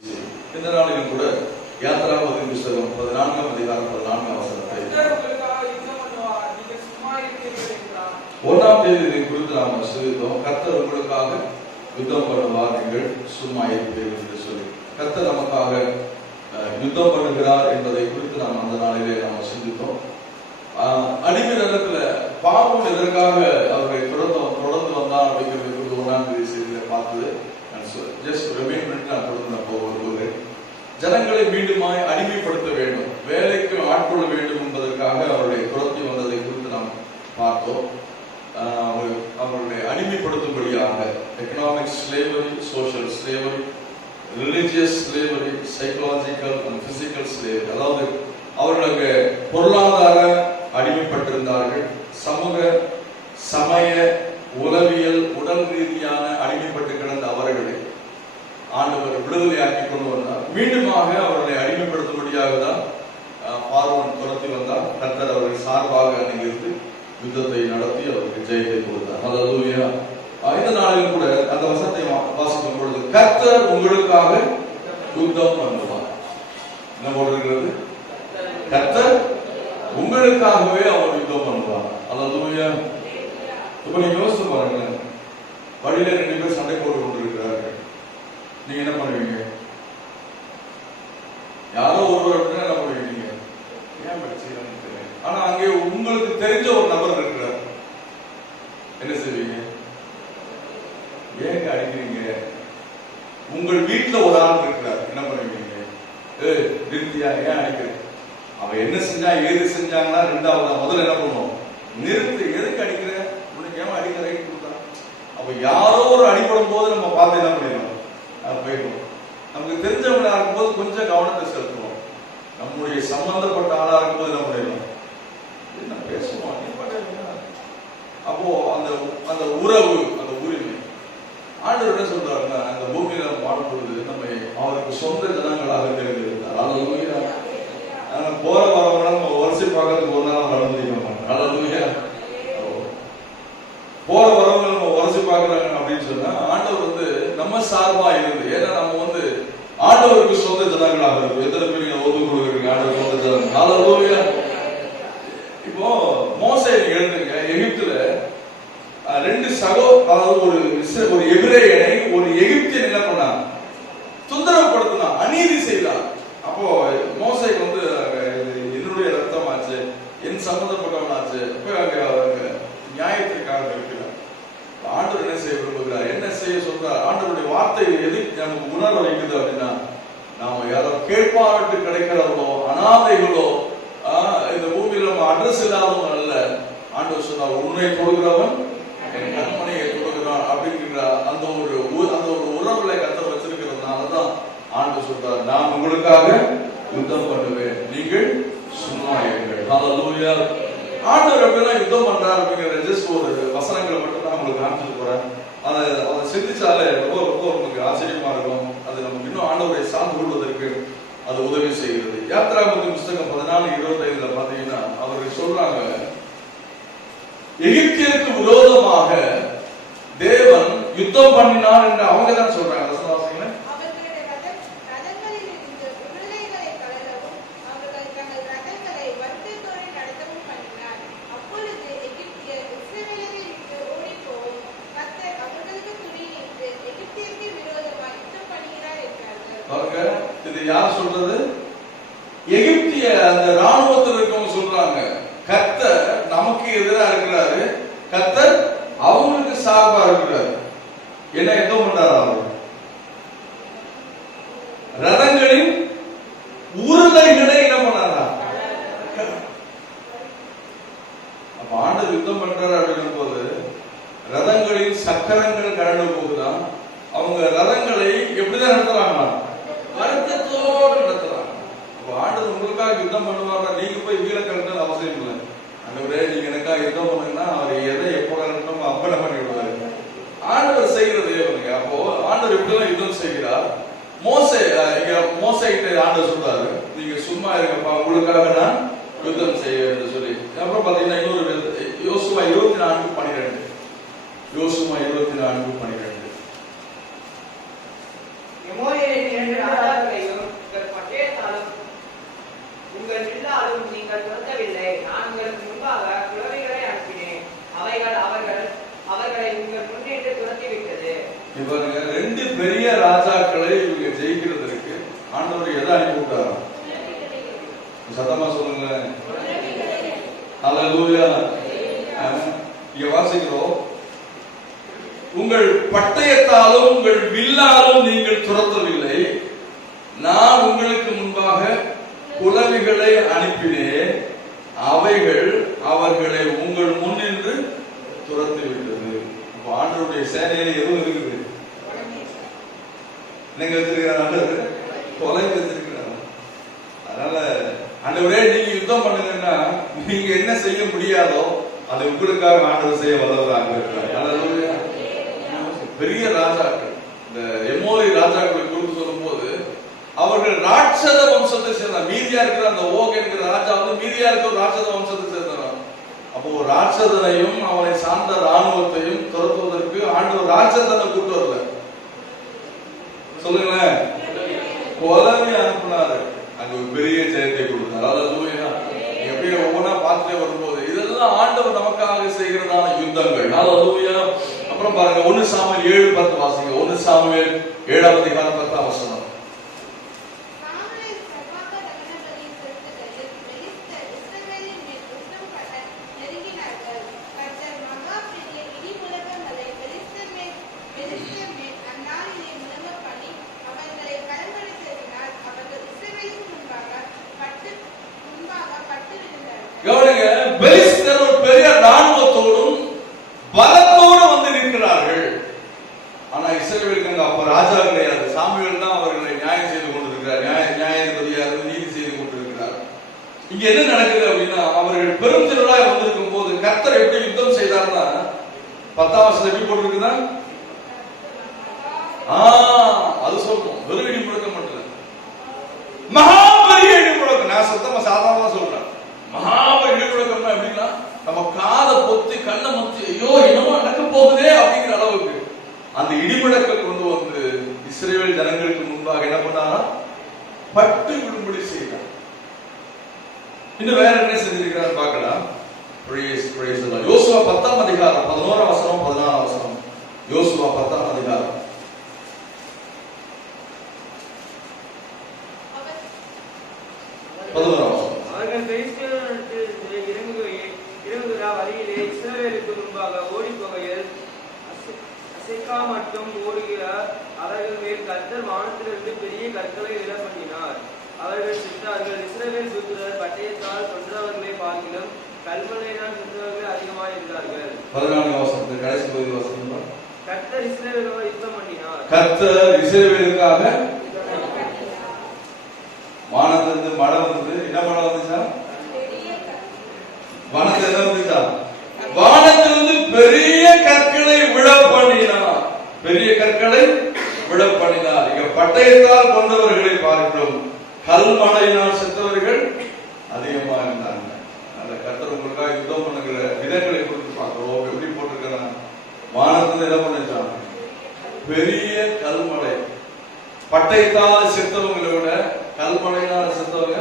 இந்த நாளிலும் கூட யாத்திராகமத்தின் புத்தகம் 14ஆம் அதிகாரம் 14ஆம் வசனத்தை 1ஆம் தேதி குறித்து நாம் சிந்தித்தோம். கர்த்தர் உங்களுக்காக யுத்தம் பண்ணுவார், நீங்கள் சும்மா இருப்பீர்கள் என்று சொல்லி கர்த்தர் நமக்காக யுத்தம் பண்ணுகிறார் என்பதை குறித்து நாம் அந்த நாளிலே நாம் சிந்தித்தோம். அடிமை நிலத்துல பாவம் எதற்காக அவர்களை தொடர்ந்து வந்தார் அப்படிங்கிறது குறித்து 1ஆம் தேதி செய்தியில பார்த்தது. ஜஸ்ட் ரிமைண்ட் பண்ணி நான் தொடர்ந்து வருகிறேன். ஜனங்களை மீண்டுமாய் அடிமைப்படுத்த வேண்டும், வேலைக்கு ஆட்கொள்ள வேண்டும் என்பதற்காக அவர்களை துரத்தி வந்ததை குறித்து நாம் பார்த்தோம். அவர்களை அடிமைப்படுத்தும்படியாக economic slavery, social slavery, religious slavery, psychological and physical slavery, அதாவது அவர்களுக்கு பொருளாதார அடிமைப்பட்டிருந்தார்கள், சமூக சமய உளவியல் உடல் ரீதியான அடிமைப்பட்டு கிடந்த அவர்களை ஆண்டவர் விடுதலையாக்கி கொண்டு வந்தார். மீண்டுமாக அவர்களை அடிமைப்படுத்தும்படியாக தான் பார்வோன் துரத்தி வந்தார். கர்த்தர் அவர்கள் சார்பாக அணிந்து யுத்தத்தை நடத்தி அவருக்கு ஜெயத்தை கொடுத்தார். ஹல்லேலூயா. இந்த நாளில் கூட அந்த வசனத்தை வாசிக்கும் பொழுது கர்த்தர் உங்களுக்காக யுத்தம் பண்ணுவார். என்ன போட்டிருக்கிறது? கர்த்தர் உங்களுக்காகவே அவர் யுத்தம் பண்ணுவார். ஹல்லேலூயா. இப்ப நீங்க யோசிச்சு பாருங்க, வழியில 2 பேர் சண்டை போட்டு கொண்டிருக்கிறார்கள். நீங்க என்ன பண்ணுவீங்க? யாரோ ஒருவர் என்ன பண்ணுவீங்க? ஏன் படிச்சீங்க? ஆனா அங்கே உங்களுக்கு தெரிஞ்ச ஒரு நபர் இருக்கிறார், என்ன செய்வீங்க? ஏங்க அடிக்கிறீங்க? உங்கள் வீட்டுல ஒரு ஆள் இருக்கிறார், என்ன பண்ணுவீங்க? நிறுத்தியா, ஏன் அடிக்கிறேன்? அவன் என்ன செஞ்சா ஏது செஞ்சாங்கன்னா ரெண்டாவது முதல்ல என்ன பண்ணுவோம்? நிறுத்து, எதுக்கு அடிக்கிற? உனக்கு ஏன் அடிக்கிற? ரைட் கொடுத்தா அப்ப யாரோ ஒரு அடிப்படும் போது நம்ம பார்த்து என்ன பண்ணிடணும்? போயிடும். நமக்கு தெரிஞ்சவங்களா இருக்கும்போது கொஞ்சம் கவனத்தை செலுத்துவோம். நம்முடைய சம்பந்தப்பட்ட ஆளா இருக்கும்போது என்ன பண்ணிடணும்? என்ன பேசுவோம்? அப்போ அந்த உறவு, அந்த உரிமை ஆண்டவர் என்ன சொல்றாருன்னா, அந்த பூமியில வாழும் பொழுது நம்ம அவருக்கு சொந்த ஜனங்களாக தெரிந்திருந்தார். ஹல்லேலூயா. போற வரவங்க நம்ம வரிசை பார்க்கறதுக்கு ஒரு நாள் வர முடியுமா? ஹல்லேலூயா. போற வரவங்க நம்ம வரிசை பார்க்கறாங்க அப்படின்னு சொன்னா ஆண்டவர் நம்ம சார்பா இருந்து, ஏன்னா நம்ம ஆண்டவருக்கு சொந்த ஜனங்களாக இருக்கும். எத்தனை பேர் ஒதுக்குறீங்க? ஆண்டவர் சொந்த ஜனங்கள். ஹல்லேலூயா. இப்போ மோசே எழுதுங்க, எகிப்துல 2 அதாவது ஒரு எபிரேயனை ஒரு எகிப்தியன் என்ன பண்ணான்? தொந்தரவுப்படுத்தினான், அநீதி செய்தான். அப்போ மோசேக்கு என்னுடைய ரத்தம் ஆச்சு, என் சம்பந்தப்பட்டவன் ஆச்சு, நியாயத்திற்காக இருக்கிறார். ஆண்டவர் என்ன செய்ய விரும்புகிறார்? என்ன செய்ய சொல்றார்? ஆண்டவருடைய வார்த்தை எது நமக்கு உணர வைக்குது அப்படின்னா, நாம யாரோ கேட்பாட்டு கிடைக்கிறவங்களோ அனாதைகளோ இந்த பூமியில நம்ம அட்ரஸ் இல்லாதவங்க அல்ல. ஆண்டவர் சொன்னார், உன்னை கொடுக்கிறவன் என் கண்மனையை கொடுக்கிறான் அப்படிங்கிற அந்த ஒரு உறவுல கர்த்தர் வச்சிருக்கிறதுனாலதான் ஆண்டவர் சொல்றார், நான் உங்களுக்காக யுத்தம் பண்ணுவேன், நீங்கள் சும்மா இருங்கள். ஹல்லேலூயா. ஆண்டவர் எப்படின்னா யுத்தம் பண்றார் அப்படிங்கிற ஜஸ்ட் ஒரு வசனங்களை மட்டும் நான் உங்களுக்கு காமிச்சிட்டு போறேன். அதை சிந்திச்சாலே ரொம்ப நமக்கு ஆச்சரியமா இருக்கும். அது நமக்கு இன்னும் ஆண்டவரை சார்ந்து கொள்வதற்கு அது உதவி செய்கிறது. யாத்திராகமத்தின் புத்தகம் 14:25 பாத்தீங்கன்னா அவர்கள் சொல்றாங்க, எகிப்தியருக்கு விரோதமாக தேவன் யுத்தம் பண்ணினார் என்று அவங்க தான் சொல்றாங்க. இது யார் சொல்றது? எகிப்திய அந்த ராணுவத்தில் இருக்கவங்க சொல்றாங்க, கர்த்தர் நமக்கு எதிராக இருக்கிறாரு, கர்த்தர் அவங்களுக்கு சார்பா இருக்கிறாரு. என்ன யுத்தம் பண்றாரு? அவர் ரதங்களின் உருளைகளை என்ன பண்ணாரா? அப்ப ஆண்டவர் யுத்தம் பண்றாரு அப்படிங்கும் போது ரதங்களின் சக்கரங்கள் கழண்டு போகுதான். அவங்க ரதங்களை எப்படிதான் நடத்துறாங்களா? வருத்தத்தோடு நடத்துறாங்க. அப்ப ஆண்டவர் உங்களுக்காக யுத்தம் பண்ணுவாங்க, நீங்க போய் வீர கலந்து அவசியம் இல்லை. ஆண்டவரே நீங்க எனக்காக யுத்தம் பண்ணுங்கன்னா அவர் எதை எப்போ கலக்கணும் அப்ப பண்ணி விடுவாரு. ஆண்டவர் செய்கிறது தேவனுங்க. அப்போ ஆண்டவர் இப்படிதான் யுத்தம் செய்கிறார். மோசேகிட்ட ஆண்டவர் சொல்றாரு, நீங்க சும்மா இருங்கப்பா, உங்களுக்காக நான் யுத்தம் செய்வேன் என்று சொல்லி. அப்புறம் பாத்தீங்கன்னா இன்னொரு யோசுவா 24:12 யோசுவா 24:12 பாருங்க, ரெண்டு பெரிய ராஜாக்களை இவங்க ஜெயிக்கிறதுக்கு ஆண்டவர் எதை அனுப்பி விட்டாரா? சத்தமா சொல்லுங்களேன். ஹல்லேலூயா. இங்க வாசிக்கிறோம், உங்கள் பட்டயத்தாலும் உங்கள் வில்லாலும் நீங்கள் துரத்தவில்லை, நான் உங்களுக்கு முன்பாக குளவிகளை அனுப்பினேன், அவைகள் அவர்களை உங்கள் முன்னின்று துரத்தி விட்டது. ஆண்டவருடைய சேனையில எதுவும் இருக்குது? நீங்க வச்சிருக்கிறார், கொலை வச்சிருக்கிறார். அதனால ஆண்டவரே நீங்க யுத்தம் பண்ணுங்கன்னா நீங்க என்ன செய்ய முடியாதோ அதை உங்களுக்காக ஆண்டவர் செய்ய வல்லவராக இருக்கிறார். பெரிய ராஜாக்கள், இந்த எமோரி ராஜாக்களை குறித்து சொல்லும் போது அவர்கள் ராட்சத வம்சத்தை சேர்ந்த, மீதியா இருக்கிற அந்த ஓக் என்கிற ராஜா வந்து மீதியா இருக்கிற ராட்சத வம்சத்தை சேர்ந்தவர். அப்போ ராட்சதனையும் அவனை சார்ந்த ராணுவத்தையும் துரத்துவதற்கு ஆண்டவர் ராட்சதனை கூட்டு வரல, சொல்லுங்களேன், கொலவி அனுப்பினாரு. அங்க ஒரு பெரிய ஜெயத்தை கொடுத்தார். அதாவது எப்படி ஒவ்வொன்றா பார்த்துட்டே வரும்போது இதெல்லாம் ஆண்டவர் நமக்காக செய்கிறதான யுத்தங்கள். அதாவது அப்புறம் பாருங்க, 1 சாமுவேல் 7:10 வாசிங்க. 1 சாமுவேல் 7ஆம் அதிகாரம் 10ஆம் வசனம். கவனிங்க, பெலிஸ்தர் ஒரு பெரிய ராணுவத்தோடும் பலத்தோடு வந்து நிற்கிறார்கள். ஆனா இஸ்ரவேலுக்கு அப்ப ராஜா கிடையாது, சாமுவேல் தான் அவர்களை நியாயம் செய்து கொண்டிருக்கிறார், நியாயாதிபதியாக நீதி செய்து கொண்டிருக்கிறார். இங்க என்ன நடக்குது அப்படின்னா, அவர்கள் பெரும் திரளாய் வந்திருக்கும் போது கர்த்தர் எப்படி யுத்தம் செய்தார்னா, 10ஆம் வசனம் எப்படி போட்டிருக்குதா? அது சொல்லணும், வெறும் இடி முழக்கம் மட்டும் இல்ல, மகா பெரிய இடி முழக்கம். நான் சத்தமா சாதாரணமா சொல்றேன், மகாப இடி முழக்கம்னா எப்படின்னா நம்ம காதை பொத்தி கண்ணை முத்தி ஐயோ என்னமோ நடக்க போகுதே அப்படிங்கிற அளவுக்கு அந்த இடிமுழக்க கொண்டு வந்து இஸ்ரவேல் ஜனங்களுக்கு முன்பாக என்ன பண்ணாரா? பட்டு விடும்படி செய்தார். இன்னும் வேற என்ன செஞ்சிருக்கிறார் பார்க்கலாம். யோசுவா 10ஆம் அதிகாரம் 11ஆம் வசனம் 14ஆம் வசனம். யோசுவா 10ஆம் அதிகாரம் 11ஆம் வசனம். வழியிலே இஸ்ரவேலுக்கு முன்பாக ஓடி போகையில் அசைக்கா மட்டும் ஓடுகிற அவர்கள் மேல் கர்த்தர் வானத்திலிருந்து பெரிய கற்களை விழ பண்ணினார். அவர்கள் சென்றார்கள். இஸ்ரவேல் புத்திரர் பட்டயத்தால் கொன்றவர்களை பார்க்கிலும் கல்மழையினால் சென்றவர்கள் அதிகமாக இருந்தார்கள். 14ஆம் வசனத்துக்கு கடைசி பகுதி வாசிக்கிறோம். கர்த்தர் இஸ்ரவேலோடு யுத்தம் பண்ணினார். கர்த்தர் இஸ்ரவேலுக்காக வானத்திலிருந்து மழை வந்தது. என்ன மழை வந்துச்சா? வானத்துல என்ன வந்துச்சா? வானத்திலிருந்து பெரிய கற்களை விழ பண்ணினார். பெரிய கற்களை விழ பண்ணினார். இங்க பட்டயத்தால் கொண்டவர்களை பார்க்கிறோம், கல்மழையினால் செத்தவர்கள் அதிகமா இருந்தாங்க. அந்த கர்த்தர் உங்களுக்காக யுத்தம் பண்ணுகிற விதங்களை குறித்து பார்க்கிறோம். எப்படி போட்டிருக்கிறாங்க? வானத்துல என்ன பண்ணிச்சாங்க? பெரிய கல்மழை. பட்டயத்தால் செத்தவங்களை விட கல்மழையினால் செத்தவங்க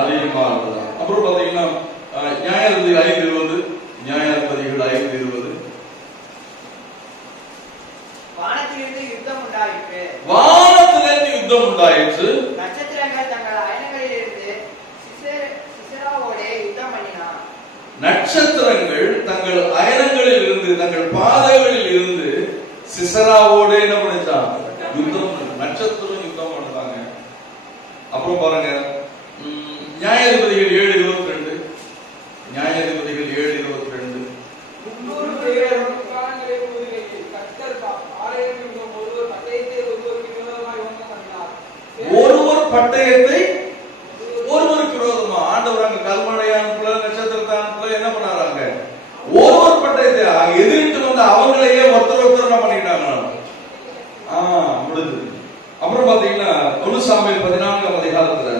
அதிகமா இருந்தாங்க. அப்புறம் பாத்தீங்கன்னா நியாயாதிபதிகள் 5:20, நியாயாதிபதிகள் 5:20. வானத்திலிருந்து யுத்தம் உண்டாயிற்று. வானத்திலிருந்து யுத்தம் உண்டாயிற்று. நட்சத்திரங்கள் தங்கள் அயனங்களிலிருந்து சிசராவோடே யுத்தம் பண்ணினார். நட்சத்திரங்கள் தங்கள் அயனங்களில் இருந்து தங்கள் பாதைகளில் இருந்து சிசராவோட என்ன பண்ணிச்சான்? யுத்தம். நட்சத்திரம் யுத்தம் பண்ணாங்க. அப்புறம் பாருங்க, நியாயாதிபதிகள் 7:22, நியாயாதிபதிகள் 7:22. ஒருவர் பட்டயத்தை ஒருவருக்கு விரோதமா ஆண்டவர் அங்க கல்மழையானுக்குள்ள நட்சத்திரத்தானுக்குள்ள என்ன பண்ணாராங்க? ஒருவர் பட்டயத்தை எதிர்த்து வந்து அவங்களையே ஒருத்தர் என்ன பண்ணிட்டாங்க? முடிஞ்சது. அப்புறம் பாத்தீங்கன்னா 1 சாமுவேல் 14ஆம் அதிகாரத்துல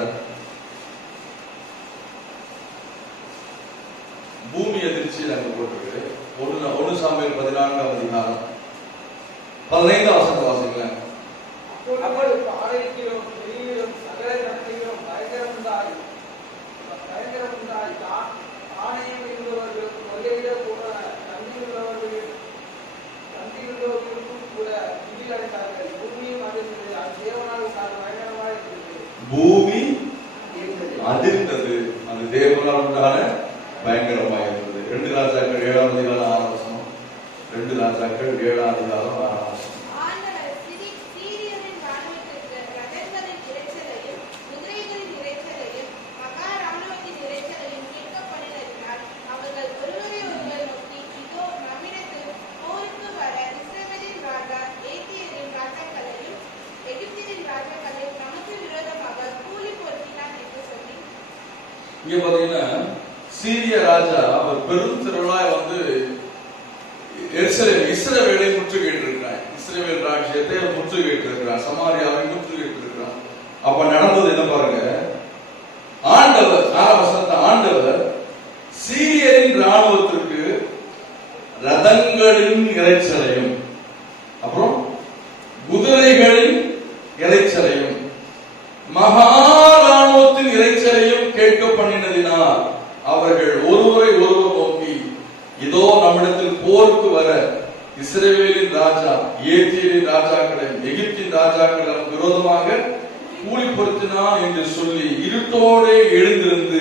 பூமி எதிர்ச்சியில் அங்க போட்டிருக்கு. 1 சாமுவேல் 14ஆம் அதிகாரம் 15ஆம் வசனத்தை வாசிக்கலாம். கூட பூமி அதிர்ந்தது, அது தேவனால் உண்டான பயங்கரமாக இருந்தது. 2 ராஜாக்கள் 7ஆம் அதிகாரம் 6ஆம் வசனம். 2 ராஜாக்கள் 7ஆம் அதிகாரம் 6ஆம் வசனம். இங்க பாத்தீங்கன்னா சீரிய ராஜா அவர் பெரும் திரளாய் வந்து இஸ்ரவேலை முற்றுகையிட்டு இருக்கிறார். இஸ்ரவேல் ராஜ்யத்தை முற்றுகையிட்டு இருக்கிறார், சமாரியாவை முற்றுகையிட்டு இருக்கிறார். அப்ப நடந்தது என்ன பாருங்க, ஆண்டவர் ஆண்டவர் சீரியரின் ராணுவத்திற்கு ரதங்களின் இறைச்சலையும் அப்புறம் குதிரைகளின் இறைச்சலையும் மகா ராணுவத்தின் இறைச்சலையும் கேட்க பண்ணினதினால் அவர்கள் ஒருவரை ஒருவர் நோக்கி, இதோ நம்மிடத்தில் போருக்கு வர இஸ்ரவேலின் ராஜா ஏத்தியரின் ராஜாக்களையும் எகிப்தின் ராஜாக்களும் விரோதமாக கூலிப்படுத்தினான் என்று சொல்லி இருட்டோடே எழுந்திருந்து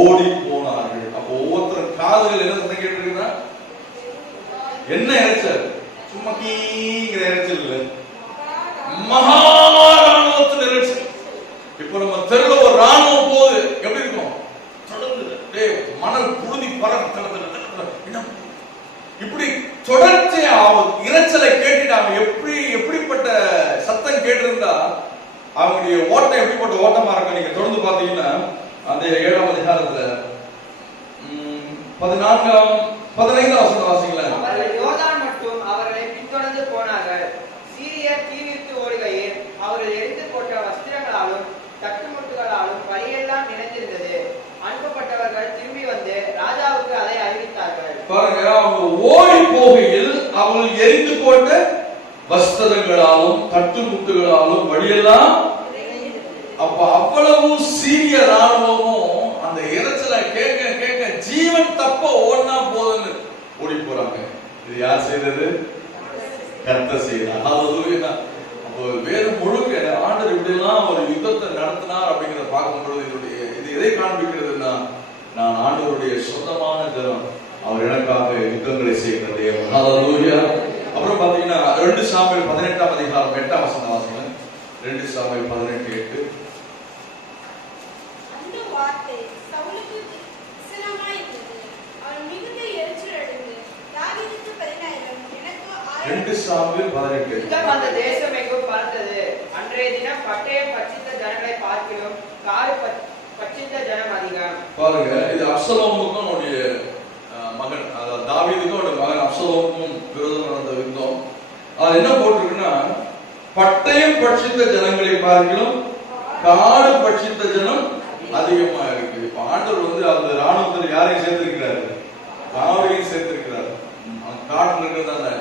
ஓடி போனார்கள். அப்போ ஒவ்வொருத்தரும் காதுகள் என்ன சத்தம் கேட்டிருக்குன்னா, என்ன இறைச்சல்? சும்மா கீங்கிற இறைச்சல் இல்ல, மகா ராணுவத்தின் இறைச்சல். இப்ப நம்ம தெருல ஒரு ராணுவம் போது எப்படி இருக்கும்? தொடர்ந்து மணல் புழுதி பறக்கிறது. இப்படி தொடர்ச்சியா இறைச்சலை கேட்டுட்டு அவங்க எப்படிப்பட்ட சத்தம் கேட்டிருந்தா அவங்களுடைய ஓட்டம் எப்படிப்பட்ட ஓட்டமா இருக்கும்? நீங்க தொடர்ந்து பாத்தீங்கன்னா அந்த 7ஆம் அதிகாரத்துல 14ஆம் 15ஆம் வசனம் வாசிங்களேன். அவர்கள் யோர்தான் மட்டும் அவர்களை பின்தொடர்ந்து போனார்கள். சீரியர் தீவிரித்து ஓடுகையில் அவர்கள் எரிந்து போட்ட வஸ்திரங்களாலும் தட்டுமுட்டுகளாலும் வழியெல்லாம் நிறைந்திருந்தது. அனுப்பப்பட்டவர்கள் திரும்பி வந்து ராஜாவுக்கு அதை அறிவித்தார்கள். பாருங்க, அவங்க ஓடி போகையில் அவர்கள் எரிந்து போட்ட வஸ்திரங்களாலும் தட்டுமுட்டுகளாலும் வழியெல்லாம். அப்ப அவ்வளவு சீரிய ராணுவமும் அந்த இறைச்சலை கேட்க கேட்க ஜீவன் தப்ப ஓடினா போதுன்னு ஓடி போறாங்க. இது யார் செய்தது? கர்த்தர் செய்தார். ஹல்லேலூயா. அப்போ வேதம் முழுக்க ஆண்டவர் இப்படி எல்லாம் ஒரு யுத்தத்தை நடத்தினார் அப்படிங்கிறத பார்க்கும்பொழுது இது எதை காண்பிக்கிறதுன்னா, நான் ஆண்டவருடைய சொந்தமான ஜனம், அவர் எனக்காக யுத்தங்களை செய்கிற தேவன். ஹல்லேலூயா. அப்புறம் பாத்தீங்கன்னா 2 சாமுவேல் 18ஆம் அதிகாரம் 8ஆம் வசனம் வாசிங்க. 2 சாமுவேல் 18:8. அந்த வார்த்தை சவுலுக்கு விசனமாய் இருந்தது. அவன் மிகுந்த எரிச்சல் அடைந்து தாவீதுக்கு 10,000 எனக்கு 2 சாமுவேல் 18. யுத்தம் அந்த தேசம் எங்கும் பறந்தது. அன்றைய தினம் பட்டயம் பட்சித்த ஜனங்களை பார்க்கிலும் காடு பட்சித்த ஜனம் அதிகம். பாருங்க, இது அப்சலோமுக்கும் அவருடைய மகன், அதாவது தாவீதுக்கும் அவருடைய மகன் அப்சலோமுக்கும் விரோதம் நடந்த யுத்தம். அது என்ன போட்டிருக்குன்னா, பட்டயம் பட்சித்த ஜனங்களை பார்க்கிலும் காடு பட்சித்த ஜனம் அதிகமா இருக்கு. இப்ப ஆண்டவர் வந்து அந்த ராணுவத்தில் யாரையும் சேர்த்திருக்கிறாரு? தாவீதையும் சேர்த்திருக்கிறார். காட்டுல இருக்கிறது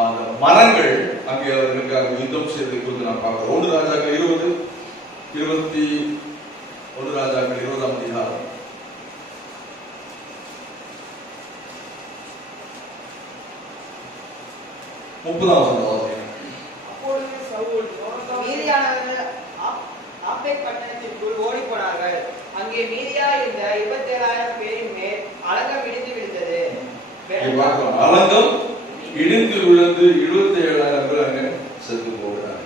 அந்த மரங்கள் அங்கே அவர்களுக்காக யுத்தம் செய்து குறித்து நான் பார்க்கிறோம். 1 ராஜாக்கள் 21 ராஜாக்கள் 20ஆம் அதிகாரம். அப்பொழுது சவுல் மீதியானவர்கள் ஆப்பெக் பட்டணத்திற்குள் ஓடி போனார்கள். அங்கே மீதியா இருந்த 27,000 பேரின் மேல் அலங்கம் இடிந்து விழுந்தது. அலங்கம் இடிந்து விழுந்து 27,000 பேர் அங்க செத்து போகிறாங்க.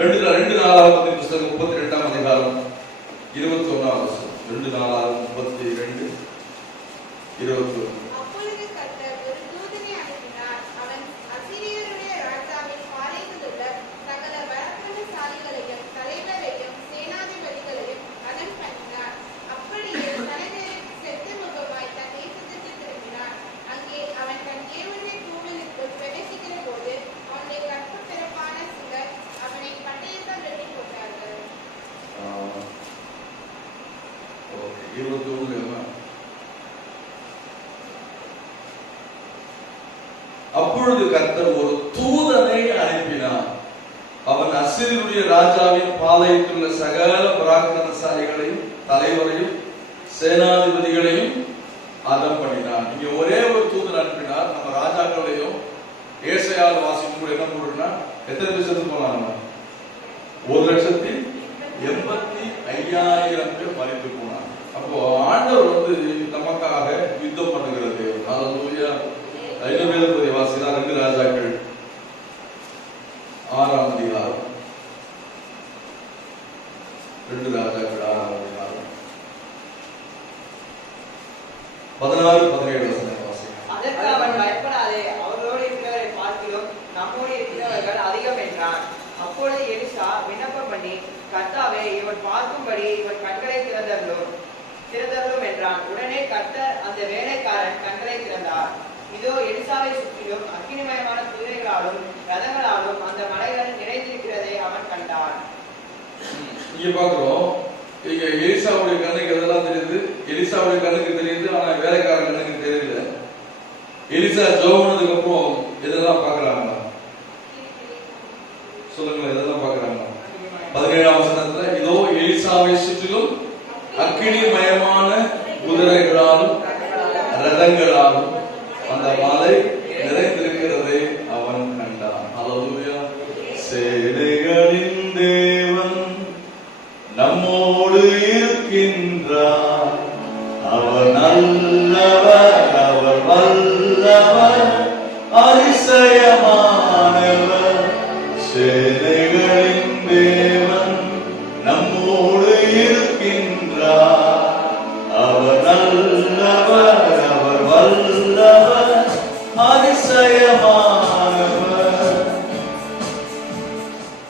2 நாளாகமத்தின் புத்தகம் 32ஆம் அதிகாரம் 21ஆம் வசனம். 2 நாளாகமம் 32 21. அப்பொழுது கர்த்தர் ஒரு தூதனை அனுப்பினார். அவன் அசீரியருடைய ராஜாவின் பாளையத்தில் உள்ள சகல பராக்கிரமசாலிகளையும் தலைவரையும் சேனாதிபதிகளையும் அதன் பண்ணினார். அப்படியே தனது செத்த முகமாய் தன் தேசத்திற்கு திரும்பினார். அங்கே அவன் தன் தேவனுடைய தூவலுக்குள் பிரவேசிக்கிற போது அவனுடைய கற்ப பிறப்பான சிலர் அவனை பட்டயத்தால் வெட்டி போட்டார்கள். 21. அப்பொழுது கர்த்தர் ஒரு தூதனை அனுப்பினார். அவன் அசீரியருடைய ராஜாவின் பாளையத்தில் உள்ள சகல பராக்கிரமசாலிகளையும் தலைவரையும் சேனாதிபதிகளையும் அதம் பண்ணினார். இங்க ஒரே ஒரு தூதன் அனுப்பினார். நம்ம ராஜாக்களையும் ஏசாயால் வாசிக்கும் என்ன எத்தனை பேர் செத்து போனாங்க? 1,85,000 பேர் மரித்து போனாங்க. அப்போ ஆண்டவர் வந்து நமக்காக யுத்தம் பண்ணுகிறது. ஹல்லேலூயா. இன்னும் வேதபுரிய வாசினா 2 ராஜாக்கள் 6ஆம் அதிகாரம். 2 ராஜாக்கள் 6ஆம் அதிகாரம் 16-17 வசனம் வாசிங்க. அதற்கு அவன் பயப்படாதே, அவர்களோடு இருக்கிறவரை பார்க்கிலும் நம்மோடு இருக்கிறவர்கள் அதிகம் என்றான். அப்பொழுது எலிசா விண்ணப்பம் பண்ணி, கர்த்தாவே, இவன் பார்க்கும்படி இவன் கண்களை திறந்தருளும் என்றான். உடனே கர்த்தர் அந்த வேலைக்காரன் கண்களை திறந்தார். இதோ எலிசாவை சுற்றிலும் அக்கினிமயமான குதிரைகளாலும் ரதங்களாலும் அந்த மலைகள் நிறைந்திருக்கிறதை அவன் கண்டான். இங்க பாக்குறோம், இங்க எலிசாவுடைய கண்ணுக்கு எதெல்லாம் தெரியுது? எலிசாவுடைய கண்ணுக்கு தெரியுது, ஆனா வேலைக்காரன் கண்ணுக்கு தெரியல. எலிசா ஜெபம்னதுக்கு அப்புறம் எதெல்லாம் பாக்குறாங்க? சொல்லுங்க, எதெல்லாம் பாக்குறாங்க? 17ஆம் வசனத்துல, இதோ எலிசாவை சுற்றிலும் அக்கினிமயமான குதிரைகளாலும் ரதங்களாலும் அந்த மலை நிறைந்திருக்கிறதை அவன் கண்டான். ஹல்லேலூயா. சேனைகளின் தேவன் நம்மோடு இருக்கின்றார். அவர் நல்லவர், அவர் வல்லவர், அதிசயமானவர். சேனைகளின் தேவன் நம்மோடு இருக்கின்றார். அவர் நல்லவர், அவர் வல்லவர், அதிசயமானவர்.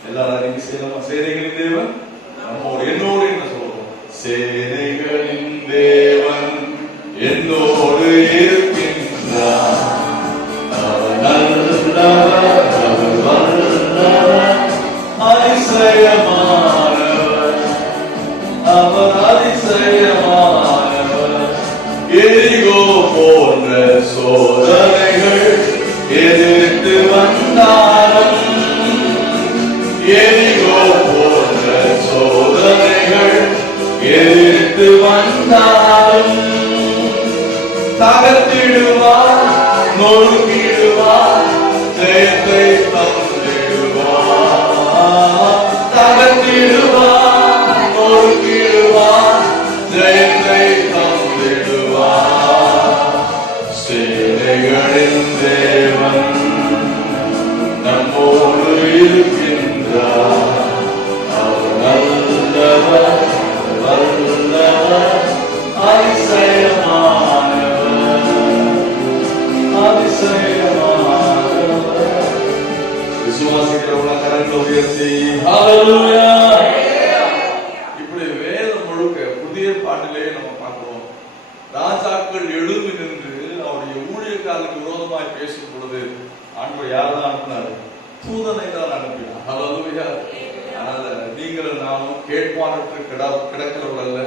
எல்லாரும் நீங்க செய்யலாமா? சேனைகளின் தேவன் நம்மோடு, என்னோடு என்ன சொல்றோம்? சேனைகளின் தேவன் என்னோடு இருக்கின்றார். அவர் நல்லவர், அவர் வல்லவர், அதிசயமானவர், அவர் அதிசயமானவர். எரிகோ போன்ற சோதனைகள் எதிர்த்து வந்தாலும், எரிகோ போன்ற சோதனைகள் எதிர்த்து வந்தாலும் தகர்த்திடுவார், நொறுக்கிடுவார், ஜெயத்தை தந்திடுவார். தகர்த்திடுவார், நொறுக்கிடுவார், ஜெயத்தை தந்திடுவார். சேனைகளின் தேவன் நம்மோடு இருக்கின்றார். அவர் நல்லவர், வல்லவர், அதிசயமானவர், அதிசயமானவர். விசுவாசிக்கிறவங்கள கரங்களை உயர்த்தி ஹல்லேலூயா. இப்படி வேதம் முழுக்க புதிய பாட்டிலே நம்ம பார்க்கிறோம். ராஜாக்கள் எழுந்து நின்று அவருடைய ஊழியக்காரருக்கு விரோதமாய் பேசும் பொழுது ஆண்டவர் யாரெல்லாம் அனுப்பினாரு? தூதனை தான் அனுப்பினார். ஹல்லேலூயா. அதனால நீங்களும் நானும் கேட்பானற்று கிடக்கிறவர்கள் அல்ல.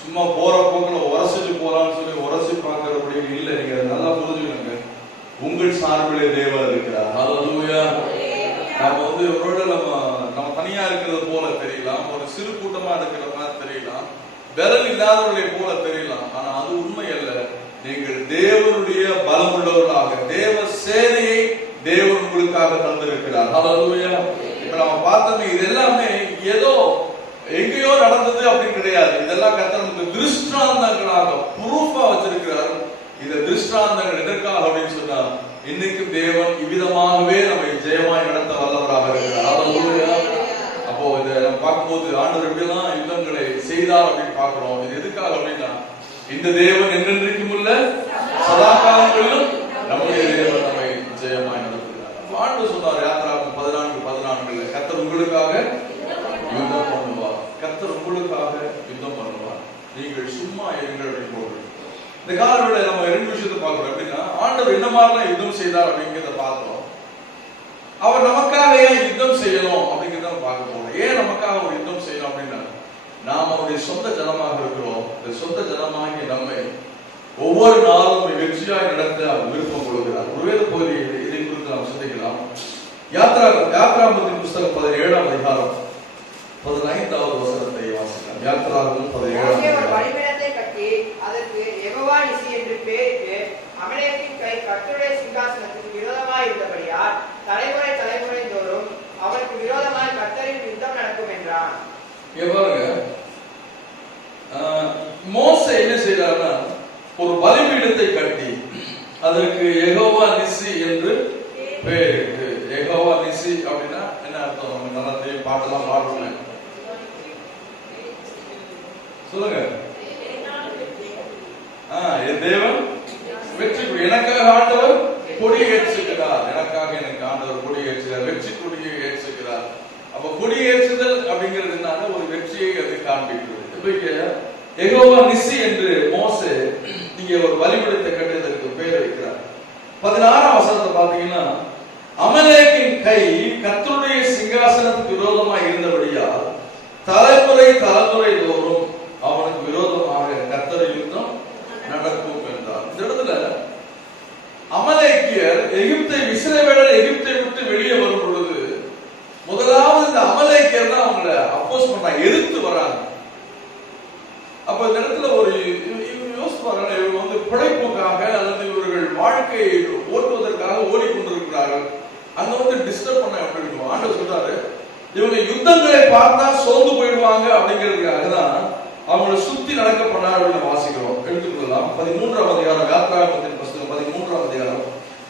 சும்மா போற போக்குல உரசிட்டு போறான்னு சொல்லி உரசி பார்க்கிறபடி இல்லை. நீங்க நல்லா புரிஞ்சுக்கணுங்க, உங்கள் சார்பிலே தேவன் இருக்கிறார். ஹல்லேலூயா. நம்ம வந்து ஒருவேளை நம்ம தனியா இருக்கிறது போல தெரியலாம், ஒரு சிறு கூட்டமா இருக்கிற மாதிரி தெரியலாம், விரல் இல்லாதவர்களை போல தெரியலாம். ஆனா அது உண்மை அல்ல. நீங்கள் தேவனுடைய பலம் உள்ளவர்களாக, தேவ சேனையை தேவன் உங்களுக்காக தந்திருக்கிறார். ஹல்லேலூயா. இப்ப நம்ம பார்த்தோமே, இது எல்லாமே ஏதோ எங்கேயோ நடந்தது அப்படின்னு கிடையாது. இதெல்லாம் கர்த்தர் நமக்கு திருஷ்டாந்தங்களாக ப்ரூஃபா வச்சிருக்கிறார். இந்த திருஷ்டாந்தங்கள் எதற்காக அப்படின்னு சொன்னா, இன்னைக்கும் தேவன் இவ்விதமாகவே நம்மை ஜெயமாய் நடத்த வல்லவராக இருக்கிறார். ஹல்லேலூயா. அப்போ இதை நம்ம பார்க்கும்போது ஆண்டவர் எப்படிலாம் யுத்தங்களை செய்தார் அப்படின்னு பார்க்கிறோம். இது எதுக்காக அப்படின்னா, இந்த தேவன் என்றென்றைக்கும் உள்ள சதா காலங்களிலும் நம்முடைய தேவன் நம்மை ஜெயமாய் நடத்துகிறார். ஆண்டவர் சொன்னார் யாத்திராகமம் 14:14 கர்த்தர் உங்களுக்காக யுத்தம் பண்ணுவார். கர்த்தர் உங்களுக்காக யுத்தம் பண்ணுவார். நீங்கள் சும்மா இருங்கள் அப்படின்னு போடுறீங்க. இந்த காலத்துல நம்ம 2 விஷயத்தை பார்க்கிறோம். அப்படின்னா, ஆண்டவர் என்ன மாதிரிலாம் யுத்தம் செய்தார் அப்படிங்கிறத பார்த்தோம். அவர் நமக்காக ஏன் யுத்தம் செய்யணும் அப்படிங்கிறத பார்க்க போறோம். ஏன் நமக்காக ஒரு யுத்தம் செய்யணும் அப்படின்னா, நாம் அவருடைய சொந்த ஜனமாக இருக்கிறோம். இந்த சொந்த ஜனமாகிய நம்மை ஒவ்வொரு நாளும் வெற்றியாய் நடத்த அவர் விருப்பம் கொள்கிறார். ஒருவேளை பகுதி இதை குறித்து நாம் சிந்திக்கலாம். யாத்திராகமத்தின் புஸ்தகம் 17ஆம் அதிகாரம் 15வது வசனத்தை வாசிக்கலாம். யாத்திராகமம் 17ஆம் பலிபீடத்தை கட்டி அதற்கு யெகோவா நிசி என்று பெயரிட்டு, அமலேக்கின் கை கர்த்தருடைய சிங்காசனத்துக்கு விரோதமாய் இருந்தபடியால் தலைமுறை தலைமுறை தோறும் இங்க பாருங்க, மோசே என்ன செய்யறாருன்னா ஒரு பலிபீடத்தை கட்டி அதற்கு யெகோவா நிசி என்று பெயரிட்டு. யெகோவா நிசி அப்படின்னா என்ன அர்த்தம்? நம்ம நல்லா தெரியும், பாட்டெல்லாம் பாடுறோம். சொல்லுங்க. என் தேவன் வெற்றி, எனக்காக ஆண்டவர் கொடியை ஏற்றுகிறார், எனக்காக எனக்கு ஆண்டவர் கொடியை ஏற்றுகிறார், வெற்றி கொடியை ஏற்றுகிறார். அப்ப கொடியேற்றுதல் அப்படிங்கிறது என்னன்னா ஒரு வெற்றியை அது காண்பிக்கிறது. யெகோவா நிசி என்று மோசே இங்க ஒரு பலிபீடத்தை கட்டியதற்கு பெயர் வைக்கிறார். 16ஆம் வசனத்தை பாத்தீங்கன்னா, அமலேக்கின் கை கர்த்தருடைய சிங்காசனத்துக்கு விரோதமாக இருந்தபடியால் தலைமுறை தலைமுறை தோறும் அவனுக்கு விரோதமாக கர்த்தர் யுத்தம் நடக்கும் என்றார். இந்த இடத்துல அமலேக்கியர் இஸ்ரவேலர் எகிப்தை விட்டு வெளியே வரும் பொழுது முதலாவது இந்த அமலேக்கியர் தான் அவங்களை அப்போஸ் பண்றாங்க, எதிர்த்து வராங்க. அப்ப இந்த இடத்துல ஒரு யோசிச்சு பாருங்க, இவங்க வந்து பிழைப்புக்காக அல்லது இவர்கள் வாழ்க்கையை ஓட்டுவதற்காக ஓடிக்கொண்டிருக்கிறார்கள். அங்க வந்து டிஸ்டர்ப் பண்ண எப்படி இருக்கும்? ஆண்டவர் சொல்றாரு, இவங்க யுத்தங்களை பார்த்தா சோர்ந்து போயிடுவாங்க அப்படிங்கிறதுக்காக தான் அவங்களை சுத்தி நடக்க பண்ணார் அப்படின்னு வாசிக்கிறோம். எடுத்துக்கொள்ளலாம். 13ஆம் அதிகாரம், யாத்ராகமத்தின் புத்தகம் 13ஆம் அதிகாரம்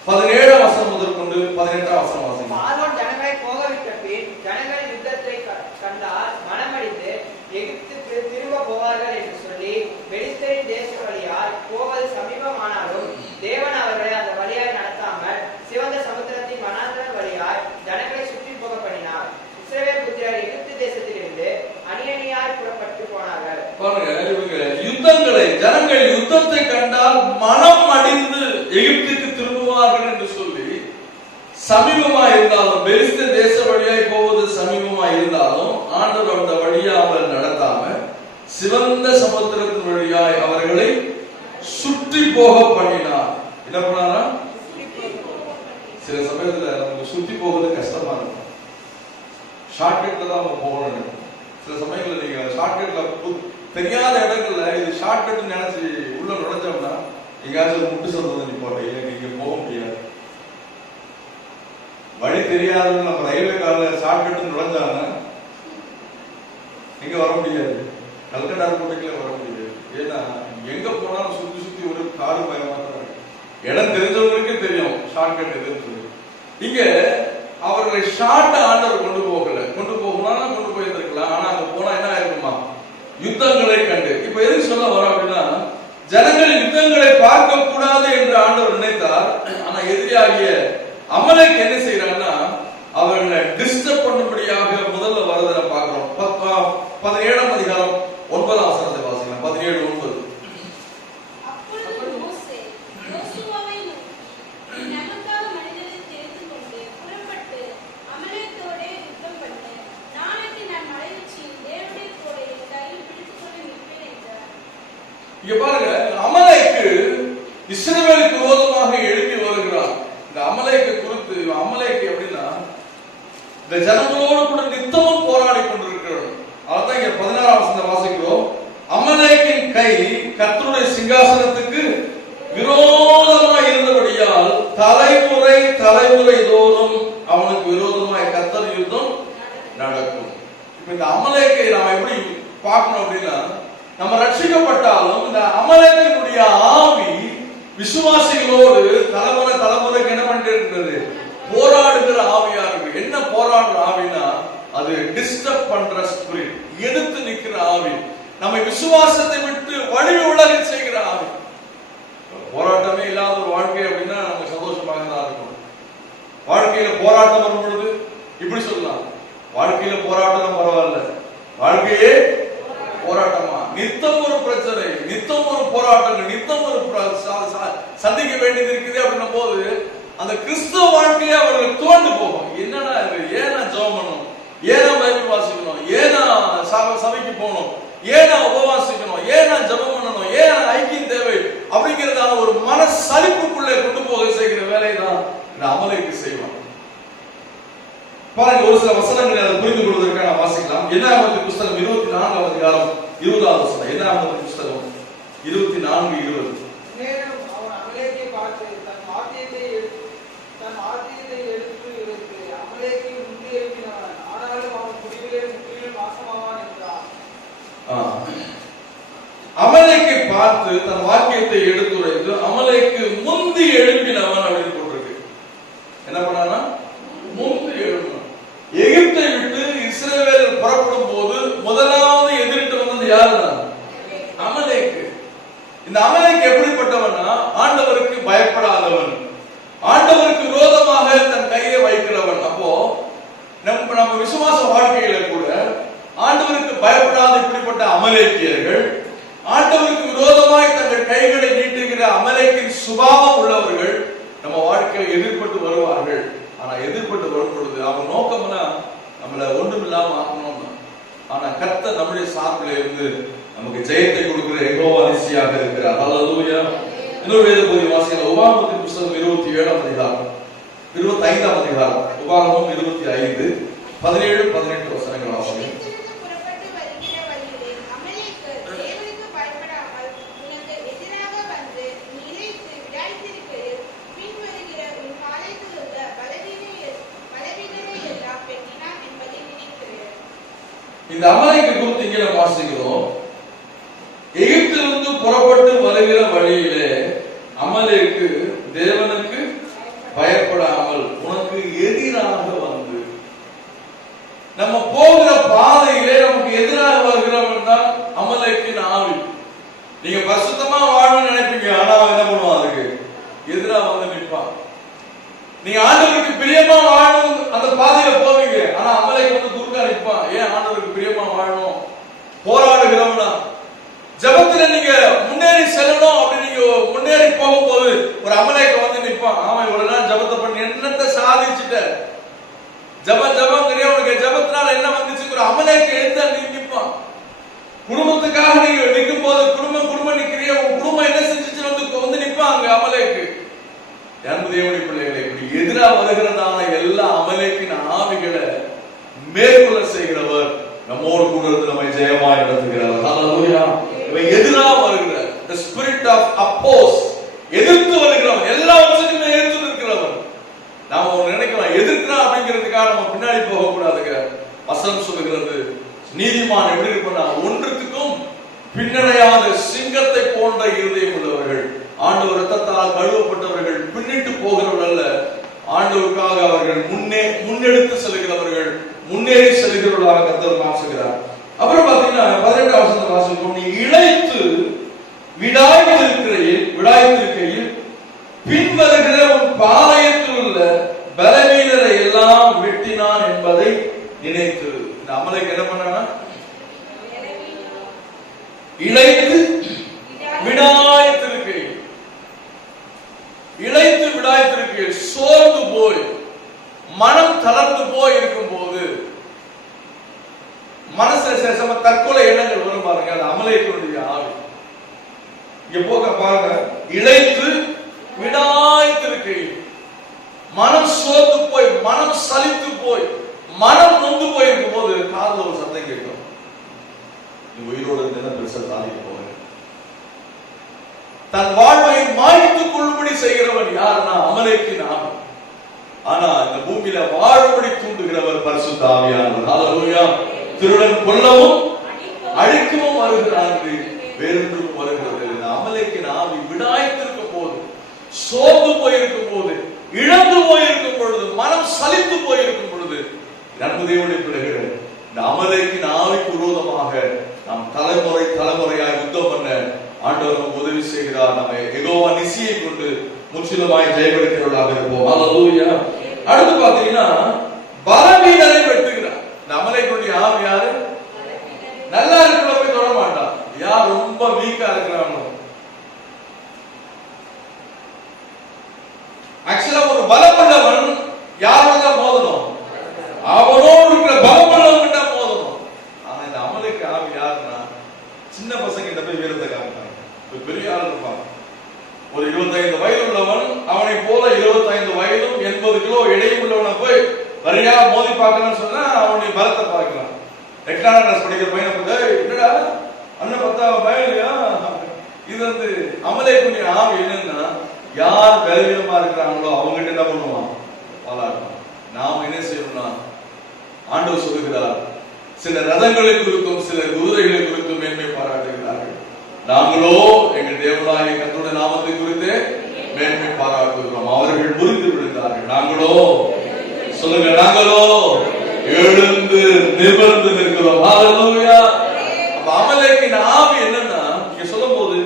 17ஆம் வசனம் முதற்கொண்டு 18ஆம் வசனம் வாசிக்கிறோம். பார்வோன் ஜனங்களை போகவிட்ட பின் ஜனங்கள் யுத்தத்தை கண்டால் மனமடிந்து எகிப்துக்கு திரும்ப போவார்கள் என்று சொல்லி பெலிஸ்தரின் தேச வழியாய் போவது சமீபமானாலும் தேவன் அவர்களை அந்த வழியாய் நடத்தாமல் சிவந்த சமுத்திரத்தின் வனாந்தர வழியாய் ஜனங்களை சுற்றி போக பண்ணினார். இஸ்ரவேல் புத்திரர் எகிப்து தேசத்திலிருந்து அணியணியாய் புறப்பட்டு போனார்கள். பாருங்க, இவங்க யுத்தங்களை, ஜனங்கள் யுத்தத்தை கண்டால் மனம் அடிந்து எகிப்துக்கு திரும்புவார்கள் என்று சொல்லி சமீபமா இருந்தாலும், பெலிஸ்த தேச வழியாய் போவது சமீபமா இருந்தாலும் ஆண்டவர் அந்த வழியா அவர்கள் நடத்தாம சிவந்த சமுத்திரத்தின் வழியாய் அவர்களை சுற்றி போக பண்ணினார். என்ன பண்ணாரா? சில சமயத்துல நமக்கு சுத்தி போவது கஷ்டமா இருக்கும். ஷார்ட்கட்ல தான் நம்ம போகணும். சில சமயங்கள்ல நீங்க ஷார்ட்கட்ல தெரியாத இடங்கள்ல இது ஷார்ட்கட் நினைச்சு உள்ள நுழைஞ்சோம்னா எங்கேயாச்சும் முட்டு சொல்றது போட்டீங்க, நீங்க போக முடியாது. வழி தெரியாதுன்னு நம்ம ரயில்வே காலில் ஷார்ட்கட் நுழைஞ்சாங்க எங்க வர முடியாது, கல்கட்டா கோட்டைக்குள்ள வர முடியாது. ஏன்னா எங்க போனாலும் சுத்தி சுத்தி ஒரு காடு பயமா இடம் தெரிஞ்சவங்களுக்கே தெரியும் ஷார்ட்கட் எதுன்னு சொல்லி. இங்க அவர்களை ஷார்ட் ஆண்டவர் கொண்டு போகல, கொண்டு போகணும்னா கொண்டு போயிருந்திருக்கலாம். ஆனா அங்க போனா என்ன ஆயிருக்குமா? யுத்தங்களை கண்டு. இப்ப எதுக்கு சொல்ல வரோம் அப்படின்னா, ஜனங்கள் யுத்தங்களை பார்க்க கூடாது என்று ஆண்டவர் நினைத்தார். ஆனா எதிரியாகிய அமலேக் என்ன செய்யறாங்கன்னா அவர்களை டிஸ்டர்ப் பண்ணும்படியாக முதல்ல வரதை பார்க்கிறோம். 17ஆம் அதிகாரம் 9ஆம் வசனத்தை வாசிக்கலாம். 17:9. இங்க பாருங்க, அமலேக்கு இஸ்ரவேலுக்கு விரோதமாக எழுப்பி வருகிறார். இந்த அமலேக்கு குறித்து, அமலேக்கு எப்படின்னா இந்த ஜனங்களோடு கூட நித்தமும் போராடி கொண்டிருக்கிறார். அதான் இங்க 16ஆம் வசனத்தை வாசிக்கிறோம். அமலேக்கின் கை கர்த்தருடைய சிங்காசனத்துக்கு விரோதமாய் இருந்தபடியால் தலைமுறை தலைமுறை தோறும் அவனுக்கு விரோதமாய் கர்த்தர் யுத்தம் நடக்கும். இப்ப இந்த அமலேக்கை நாம எப்படி பார்க்கணும் அப்படின்னா, நம்ம ரட்சிக்கப்பட்டாலும் இந்த அமலேக்கினுடைய ஆவி விசுவாசிகளோடு தலைமுறை தலைமுறைக்கு என்ன பண்ணிட்டு இருக்கிறது? போராடுகிற ஆவியா இருக்கு. என்ன போராடுற ஆவினா, அது டிஸ்டர்ப் பண்ற ஸ்பிரிட், எதிர்த்து நிக்கிற ஆவி, நம்ம விசுவாசத்தை விட்டு வழி உலக செய்கிற ஆவி. போராட்டமே இல்லாத ஒரு வாழ்க்கை அப்படின்னா நமக்கு சந்தோஷமாக தான் இருக்கும். வாழ்க்கையில போராட்டம் வரும் பொழுது இப்படி சொல்லலாம், வாழ்க்கையில போராட்டம் பரவாயில்ல, வாழ்க்கையே போராட்டமா, நித்தம் ஒரு பிரச்சனை, நித்தம் ஒரு போராட்டங்கள், நித்தம் ஒரு சந்திக்க வேண்டியது இருக்குது அப்படின்னும் போது அந்த கிறிஸ்துவ வாழ்க்கையே அவர்களுக்கு தோண்டு போகும். என்னன்னா ஏன்னா ஜெபம் பண்ணணும், ஏன்னா பைபிள் வாசிக்கணும், ஏன்னா சபைக்கு போகணும், ஏன்னா உபவாசிக்கணும், ஏன்னா ஜெபம் பண்ணணும், ஏன்னா ஐக்கியம் தேவை அப்படிங்கிறதான ஒரு மன சலிப்புக்குள்ளே கொண்டு போக செய்கிற வேலையை தான் இந்த அமலேக்கு செய்வான். பாருங்க, ஒரு சில வசனங்களை அதை புரிந்து கொள்வதற்காக நான் வாசிக்கலாம். என்னாகமத்தின் புத்தகம் 24ஆம் அதிகாரம் 20ஆம் வசனம். என்னாகமத்தின் புத்தகம் 24:20. நேரம் அவன் அமலேக்கை பார்த்து தன் ஆத்தியத்தை எடுத்து அமலேக்கை முந்தி எழுப்பினவன், ஆனாலும் அவன் முடிவிலே முற்றிலும் நாசமாவான் என்றான். பார்த்து தன் வாக்கியத்தை எடுத்துரைத்து அமலேக்கு முந்தி எழுப்பினவன் அப்படின்னு போட்டிருக்கு. என்ன பண்ணானா? முந்தி எழுப்பினான். எகிப்தை விட்டு இஸ்ரவேல் புறப்படும் போது முதலாவது எதிரிட்டு வந்தது யாருதான்? அமலேக்கு. இந்த அமலேக்கு எப்படிப்பட்டவனா? ஆண்டவருக்கு பயப்படாதவன், ஆண்டவருக்கு விரோதமாக தன் கையை வைக்கிறவன். அப்போ நம்ம விசுவாச வாழ்க்கையில கூட ஆண்டவருக்கு பயப்படாத இப்படிப்பட்ட அமலேக்கியர்கள், ஆண்டவருக்கு விரோதமாய் தங்கள் கைகளை நீட்டுகிற அமலேக்கின் சுபாவம் உள்ளவர்கள் நம்ம வாழ்க்கையில் எதிர்பட்டு வருவார்கள். ஆனா எதிர்பட்டு வரும் பொழுது அவங்க நோக்கம்னா நம்மள ஒன்றுமில்லாம ஆகணும். ஆனா கர்த்தர் நம்முடைய சார்பில் இருந்து நமக்கு ஜெயத்தை கொடுக்கிற யெகோவா நிசியாக இருக்கிறார். ஹல்லேலூயா. இன்னொரு வேத பகுதி வாசிக்கலாம். உபாகமத்தின் புத்தகம் 27ஆம் அதிகாரம் 25ஆம் அதிகாரம் உபாகமம் 25 17 18 வசனங்கள் வாசிக்கலாம். இந்த அமலேக்கு குறித்து இங்கே நாம் வாசிக்கிறோம். எகிப்திலிருந்து புறப்பட்டு வருகிற வழியிலே அமலேக்கு தேவனுக்கு பயப்படாமல் உனக்கு எதிராக வந்து, நம்ம போகிற பாதையிலே நமக்கு எதிராக வருகிறவன் தான் அமலேக்கின் ஆவி. நீங்க பரிசுத்தமா வாழணும்னு நினைப்பீங்க, ஆனா என்ன பண்ணுவான்? அதுக்கு எதிராக வந்து நிற்பான். நீங்க ஆண்டவருக்கு பிரியமா வாழணும் அந்த பாதையில போவீங்க, ஆனா அமலேக்கு வந்து குறுக்கா நிற்பான். ஏன் ஆண்டவருக்கு பிரியமா வாழணும்? போராடுகிறவனா ஜபத்துல நீங்க முன்னேறி செல்லணும் அப்படி நீங்க முன்னேறி போகும்போது ஒரு அமலேக்க வந்து நிற்பான். ஆமா, இவ்வளவு நாள் ஜபத்தை பண்ணி என்னத்தை சாதிச்சுட்ட, ஜபம் தெரியும் உனக்கு, ஜபத்தினால என்ன வந்துச்சு? ஒரு அமலேக்க எழுந்த நிற்பான். குடும்பத்துக்காக நீங்க நிற்கும் போது குடும்பம் நிற்கிறிய, உங்க குடும்பம் என்ன செஞ்சுச்சு வந்து நிற்பாங்க அமலேக்கு. தேவனுடைய பிள்ளைகளை இப்படி எதிராக வருகிறதான எல்லா அமலேக்கின் ஆவிகளை மேற்கொள்ள செய்கிறவர் நம்மோடு கூட இருந்து நம்மை ஜெயமாய் நடத்துகிறார். ஹல்லேலூயா. இவன் எதிராக வருகிற the spirit of oppose, எதிர்த்து வருகிறவன், எல்லா விஷயத்தையுமே எதிர்த்து இருக்கிறவன். நாம ஒரு நினைக்கலாம் எதிர்க்கிறான் அப்படிங்கிறதுக்காக நம்ம பின்னாடி போக கூடாதுங்க. வசனம் சொல்லுகிறது, நீதிமான் எப்படி இருப்பா? ஒன்றுத்துக்கும் பின்னடையாத சிங்கத்தை போன்ற இருதயம் உள்ளவர்கள், ஆண்டவர் ரத்தத்தால் கழுவப்பட்டவர்கள், பின்னிட்டு போகிறவர்கள் அல்ல, ஆண்டவருக்காக அவர்கள் முன்னெடுத்து செல்கிறவர்கள், முன்னேறி செல்கிறவர்களாக கர்த்தர் மாற்றுகிறார். அப்புறம் பாத்தீங்கன்னா 18ஆம் வசனத்தை வாசிப்போம். நீ இளைத்து விடாய்த்திருக்கையில் பின்வருகிற உன் பாளையத்தில் உள்ள பலவீனரை எல்லாம் வெட்டினான் என்பதை நினைத்து. இந்த அமலேக்கு என்ன பண்ணானா? இளைத்து விடாய்த்திருக்கையில் சோர்ந்து போய் மனம் தளர்ந்து போய் இருக்கும் போது மனசுல சேசமா தற்கொலை எண்ணங்கள் வரும் பாருங்க. அது அமலேக்கினுடைய ஆவி. இங்க போக பாருங்க, இளைத்து விடாய்த்திருக்கையில் மனம் சோர்ந்து போய், மனம் சலித்து போய், மனம் நொந்து போய் இருக்கும் போது காதுல ஒரு சத்தம் கேட்கும், நீ உயிரோடு என்ன பெருசா சாதிக்க போக. தன் வாழ்வை மாய்த்துக் கொள்ளும்படி செய்கிறவன் யாருன்னா அமலேக்கின் ஆவி. ஆனா இந்த பூமியில வாழும்படி தூண்டுகிறவர் பரிசுத்த ஆவியானவர். ஹல்லேலூயா. திருடன் கொல்லவும் அழிக்கவும் வருகிறார்கள், வேறொன்றும் வருகிறது. இந்த அமலேக்கின் ஆவி விடாய்த்திருக்கும் போது, சோர்ந்து போயிருக்கும் போது, இழந்து போயிருக்கும் பொழுது, மனம் சலித்து போயிருக்கும் பொழுது, நண்பு தேவனுடைய பிள்ளைகள், இந்த அமலேக்கின் ஆவிக்கு விரோதமாக நாம் தலைமுறையாய் யுத்தம் பண்ண ஆண்டவர் நமக்கு உதவி செய்கிறார். நம்ம யெகோவா நிசியை கொண்டு முற்றிலுமாய் ஜெயமெடுக்கிறவர்களாக இருப்போம். ஹல்லேலூயா. அடுத்து பாத்தீங்கன்னா பலவீனரை வெட்டுகிறார். இந்த அமலேக்கினுடைய ஆவி யாரு? நல்லா இருக்கிற போய் தொட மாட்டான். யார் ரொம்ப வீக்கா இருக்கிறானோ, ஆக்சுவலா ஒரு பலமுள்ளவன் யாரோட மோதணும்? அவனோடு இருக்கிற பலமுள்ளவன் தான் மோதணும். ஆனா இந்த அமலேக்கு ஆவி யாருன்னா, சின்ன பசங்க கிட்ட போய் வீரத்தை காமிப்பாங்க. பெரிய ஆள் இருப்பான், ஒரு 25 வயது உள்ளவன், அவனை போல 25 வயதும் 80 கிலோ எடையும் உள்ளவனை போய் வரியா மோதி பார்க்கணும்னு சொன்னா அவனுடைய பலத்தை பார்க்கலாம். 8ஆம் கிளாஸ் படிக்கிற பையனை போய், என்னடா அண்ணன் 10ஆம் பையன் இல்லையா? இது வந்து அமலேக்குடைய ஆவி என்னன்னா, யார் பலவீனமா இருக்கிறாங்களோ அவங்ககிட்ட என்ன பண்ணுவான்? பாலாடுவான். நாம் என்ன செய்யணும்னா, ஆண்டவர் சொல்லுகிறார், சில ரதங்களை குறித்தும் சில குதிரைகளை குறித்தும் மேன்மை பாராட்டுகிறார்கள், நாங்களோ எங்கள் தேவனாகிய கர்த்தருடைய நாமத்தை குறித்து மேன்மை பாராட்டுகிறோம். அவர்கள் முறிந்து விழுந்தார்கள், நாங்களோ சொல்லுங்க, நாங்களோ எழுந்து நிமிர்ந்து நிற்கிறோம். ஹல்லேலூயா. அப்ப அமலேக்கின் ஆவி என்னன்னா, இங்க சொல்லும்போது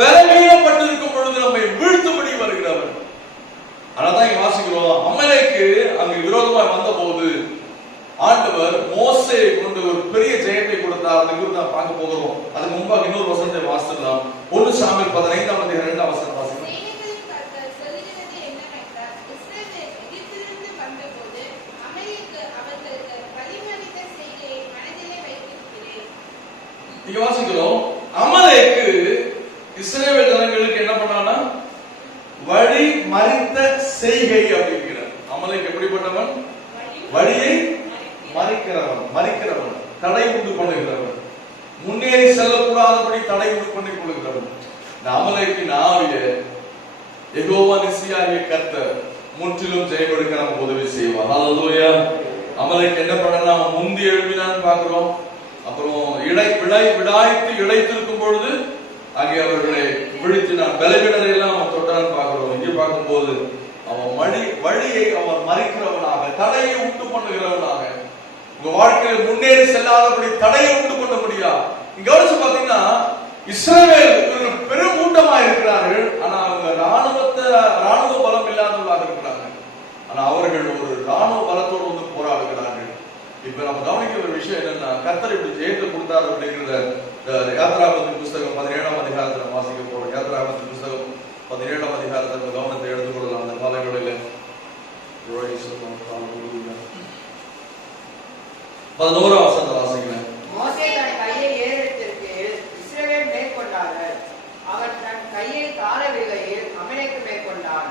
பலவீனப்பட்டிருக்கும் பொழுது நம்மை வீழ்த்தும்படி வருகிறவர். அதனால்தான் இங்க வாசிக்கிறோம், அமலேக்கு அங்கு விரோதமாய் வந்த போது ஆண்டவர் மோசேயை கொண்டு ஒரு பெரிய ஜெயத்தை கொடுத்தார். அதை குறித்து நாம் பார்க்க போகிறோம். அதுக்கு முன்பாக இன்னொரு வசனத்தை வாசிக்கலாம். 1 சாமுவேல் 15ஆம் அதிகாரம் 2ஆம் வசனம் வாசிக்கலாம். இங்க வாசிக்கிறோம், அமலேக்கு இஸ்ரவேல் ஜனங்களுக்கு என்ன பண்ணானா, வழி மறித்த செய்கை அப்படிங்கிறார். அமலேக்கு எப்படிப்பட்டவன்? வழியை மறிக்கிறவன், தடை உண்டு பண்ணுகிறவன், முன்னேறி செல்லக்கூடாதபடி தடை உண்டு பண்ணி கொள்கிறவன். அமலேக்கின் ஆவிய யெகோவா நிசியாகிய கர்த்தர் முற்றிலும் ஜெயமெடுக்க நமக்கு உதவி செய்வார். ஹல்லேலூயா. அமலேக்கு என்ன பண்ணனா, முந்தி எழுப்பினான்னு பார்க்கிறோம். அப்புறம் விடாய்த்து இழைத்திருக்கும் பொழுது அங்கே அவர்களை விழித்தினான். பலவீனரை எல்லாம் அவன் தொட்டான்னு பார்க்கிறோம். இங்கே பார்க்கும்போது அவன் வழியை அவன் மறிக்கிறவனாக, தடையை உண்டு பண்ணுகிறவனாக, உங்க வாழ்க்கையில் முன்னேறி செல்லாதபடி தடையை உண்டு பண்ண முடியாது. இங்க கவனிச்சு பாத்தீங்கன்னா, இஸ்ரவேல் பெரும் கூட்டமா இருக்கிறார்கள். ஆனா அவங்க ராணுவ பலம் இல்லாதவர்களாக இருக்கிறாங்க. ஆனா அவர்கள் ஒரு ராணுவ பலத்தோடு வந்து போராடுகிறார்கள். இப்ப நம்ம கவனிக்க ஒரு விஷயம் என்னன்னா, கர்த்தர் இப்படி ஜெயத்தை கொடுத்தாரு அப்படிங்கிறத யாத்திராகமத்தின் புஸ்தகம் 17ஆம் அதிகாரத்தில் வாசிக்க போறோம். யாத்திராகமத்தின் புஸ்தகம் 17ஆம் அதிகாரத்தில் கவனத்தை எடுத்துக்கொள்ளலாம். அந்த காலங்களில் 11ஆம் வசனத்தை வாசிக்கிறேன். மோசே தன் கையை ஏறெடுத்திருக்கையில் இஸ்ரவேல் மேற்கொண்டார்கள். அவன் தன் கையை தாழ விடுகையில் அமலேக்கு மேற்கொண்டான்.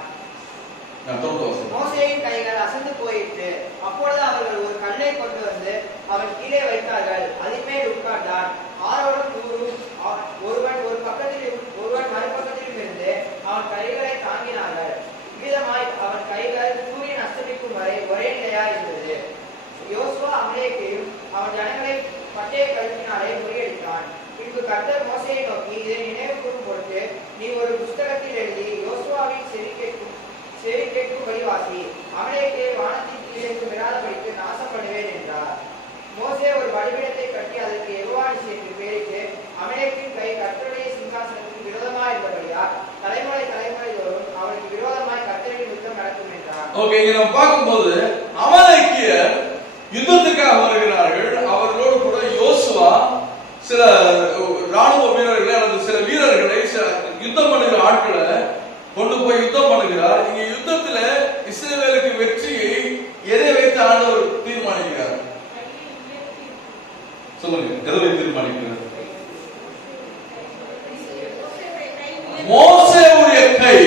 மோசேயின் கைகள் அசந்து போயிற்று. அப்பொழுது அவர்கள் ஒரு கல்லை கொண்டு வந்து அவன் கீழே வைத்தார்கள். அதின் மேல் உட்கார்ந்தான். ஆரோனும் ஊரும் ஒருவன் ஒரு பக்கத்திலும் ஒருவன் மறுபக்கத்திலும் இருந்து அவன் கைகளை தாங்கினார்கள். இவ்விதமாய் அவன் கைகள் சூரியன் அஸ்தமிக்கும் வரை ஒரே நிலையா இருந்தது. யோசுவா அமலேக்கையும் அவன் ஜனங்களை பட்டய கழுத்தினாலே முறியடித்தான். பின்பு கர்த்தர் மோசேயை நோக்கி, இதை நினைவு கூறும் பொருட்டு நீ ஒரு புஸ்தகத்தில் எழுதி யோசுவாவின் செவி கேட்கும்படி வாசி. அமலேக்கை வானத்தின் கீழே விடாதபடிக்கு நாசம் பண்ணுவேன் என்றார். மோசே ஒரு பலிபீடத்தை கட்டி அதற்கு யெகோவா நிசி என்று பெயரிட்டு, அமலேக்கின் கை கர்த்தருடைய சிங்காசனத்துக்கு விரோதமாய் இருந்தபடியால் தலைமுறை தோறும் அவனுக்கு விரோதமாய் கர்த்தரின் யுத்தம் நடக்கும் என்றார். ஓகே, இங்க நம்ம பார்க்கும்போது அமலேக்கியர் யுத்தத்துக்காக வருகிறார்கள். அவர்களோடு கூட யோசுவா சில ராணுவ வீரர்களை அல்லது சில வீரர்களை, யுத்தம் பண்ணுகிற ஆட்களை கொண்டு போய் யுத்தம் பண்ணுகிறார். இங்க யுத்தத்துல இஸ்ரவேலுக்கு வெற்றியை எதை வைத்து ஆண்டவர் தீர்மானிக்கிறார்? சொல்லுங்க, எதை வைத்து தீர்மானிக்கிறார்? மோசேவுடைய கை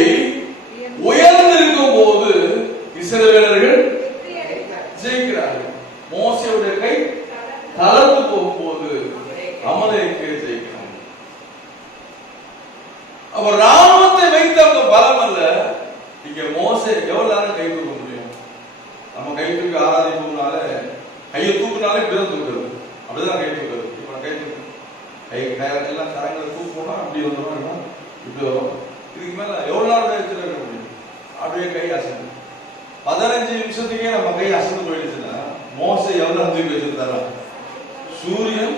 உயர்ந்திருக்கும் போது இஸ்ரவேலர்கள் ஜெயிக்கிறார்கள். மோசேவுடைய கை தளர்ந்து போகும்போது அமலேக்கு ஜெயிக்கிறாங்க. அப்ப ராணுவத்தை வைத்து அவங்க பலம் அல்ல. இங்க மோசே எவ்வளவு நேரம் கை தூக்க முடியும்? நம்ம கை தூக்கி ஆராதிப்போம்னால கையை தூக்குனாலே பிறகு தூக்குறது, அப்படிதான் கை தூக்குறது. இப்ப கை தூக்கு எல்லாம் கரங்களை தூக்கணும்னா அப்படி வந்துடும், இப்படி வரும். இதுக்கு மேல எவ்வளவு நேரம் வச்சிருக்க முடியும்? அப்படியே கை அசந்து 15 நிமிஷத்துக்கே நம்ம கை அசந்து போயிடுச்சுன்னா மோசே எவ்வளவு தூக்கி வச்சிருந்தாரா? சூரியன்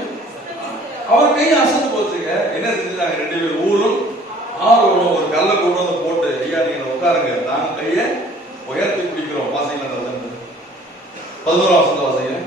அவர் கை அசந்து போச்சுங்க. என்ன செஞ்சுட்டாங்க? 2 பேர் ஊரும் ஆரோனும் ஒரு கல்லை கொண்டு வந்து போட்டு, ஐயா நீங்க உட்காருங்க, நாங்க கைய உயர்த்தி பிடிக்கிறோம். வாசிக்கலாம் 11ஆம் வசனம் வாசிங்க.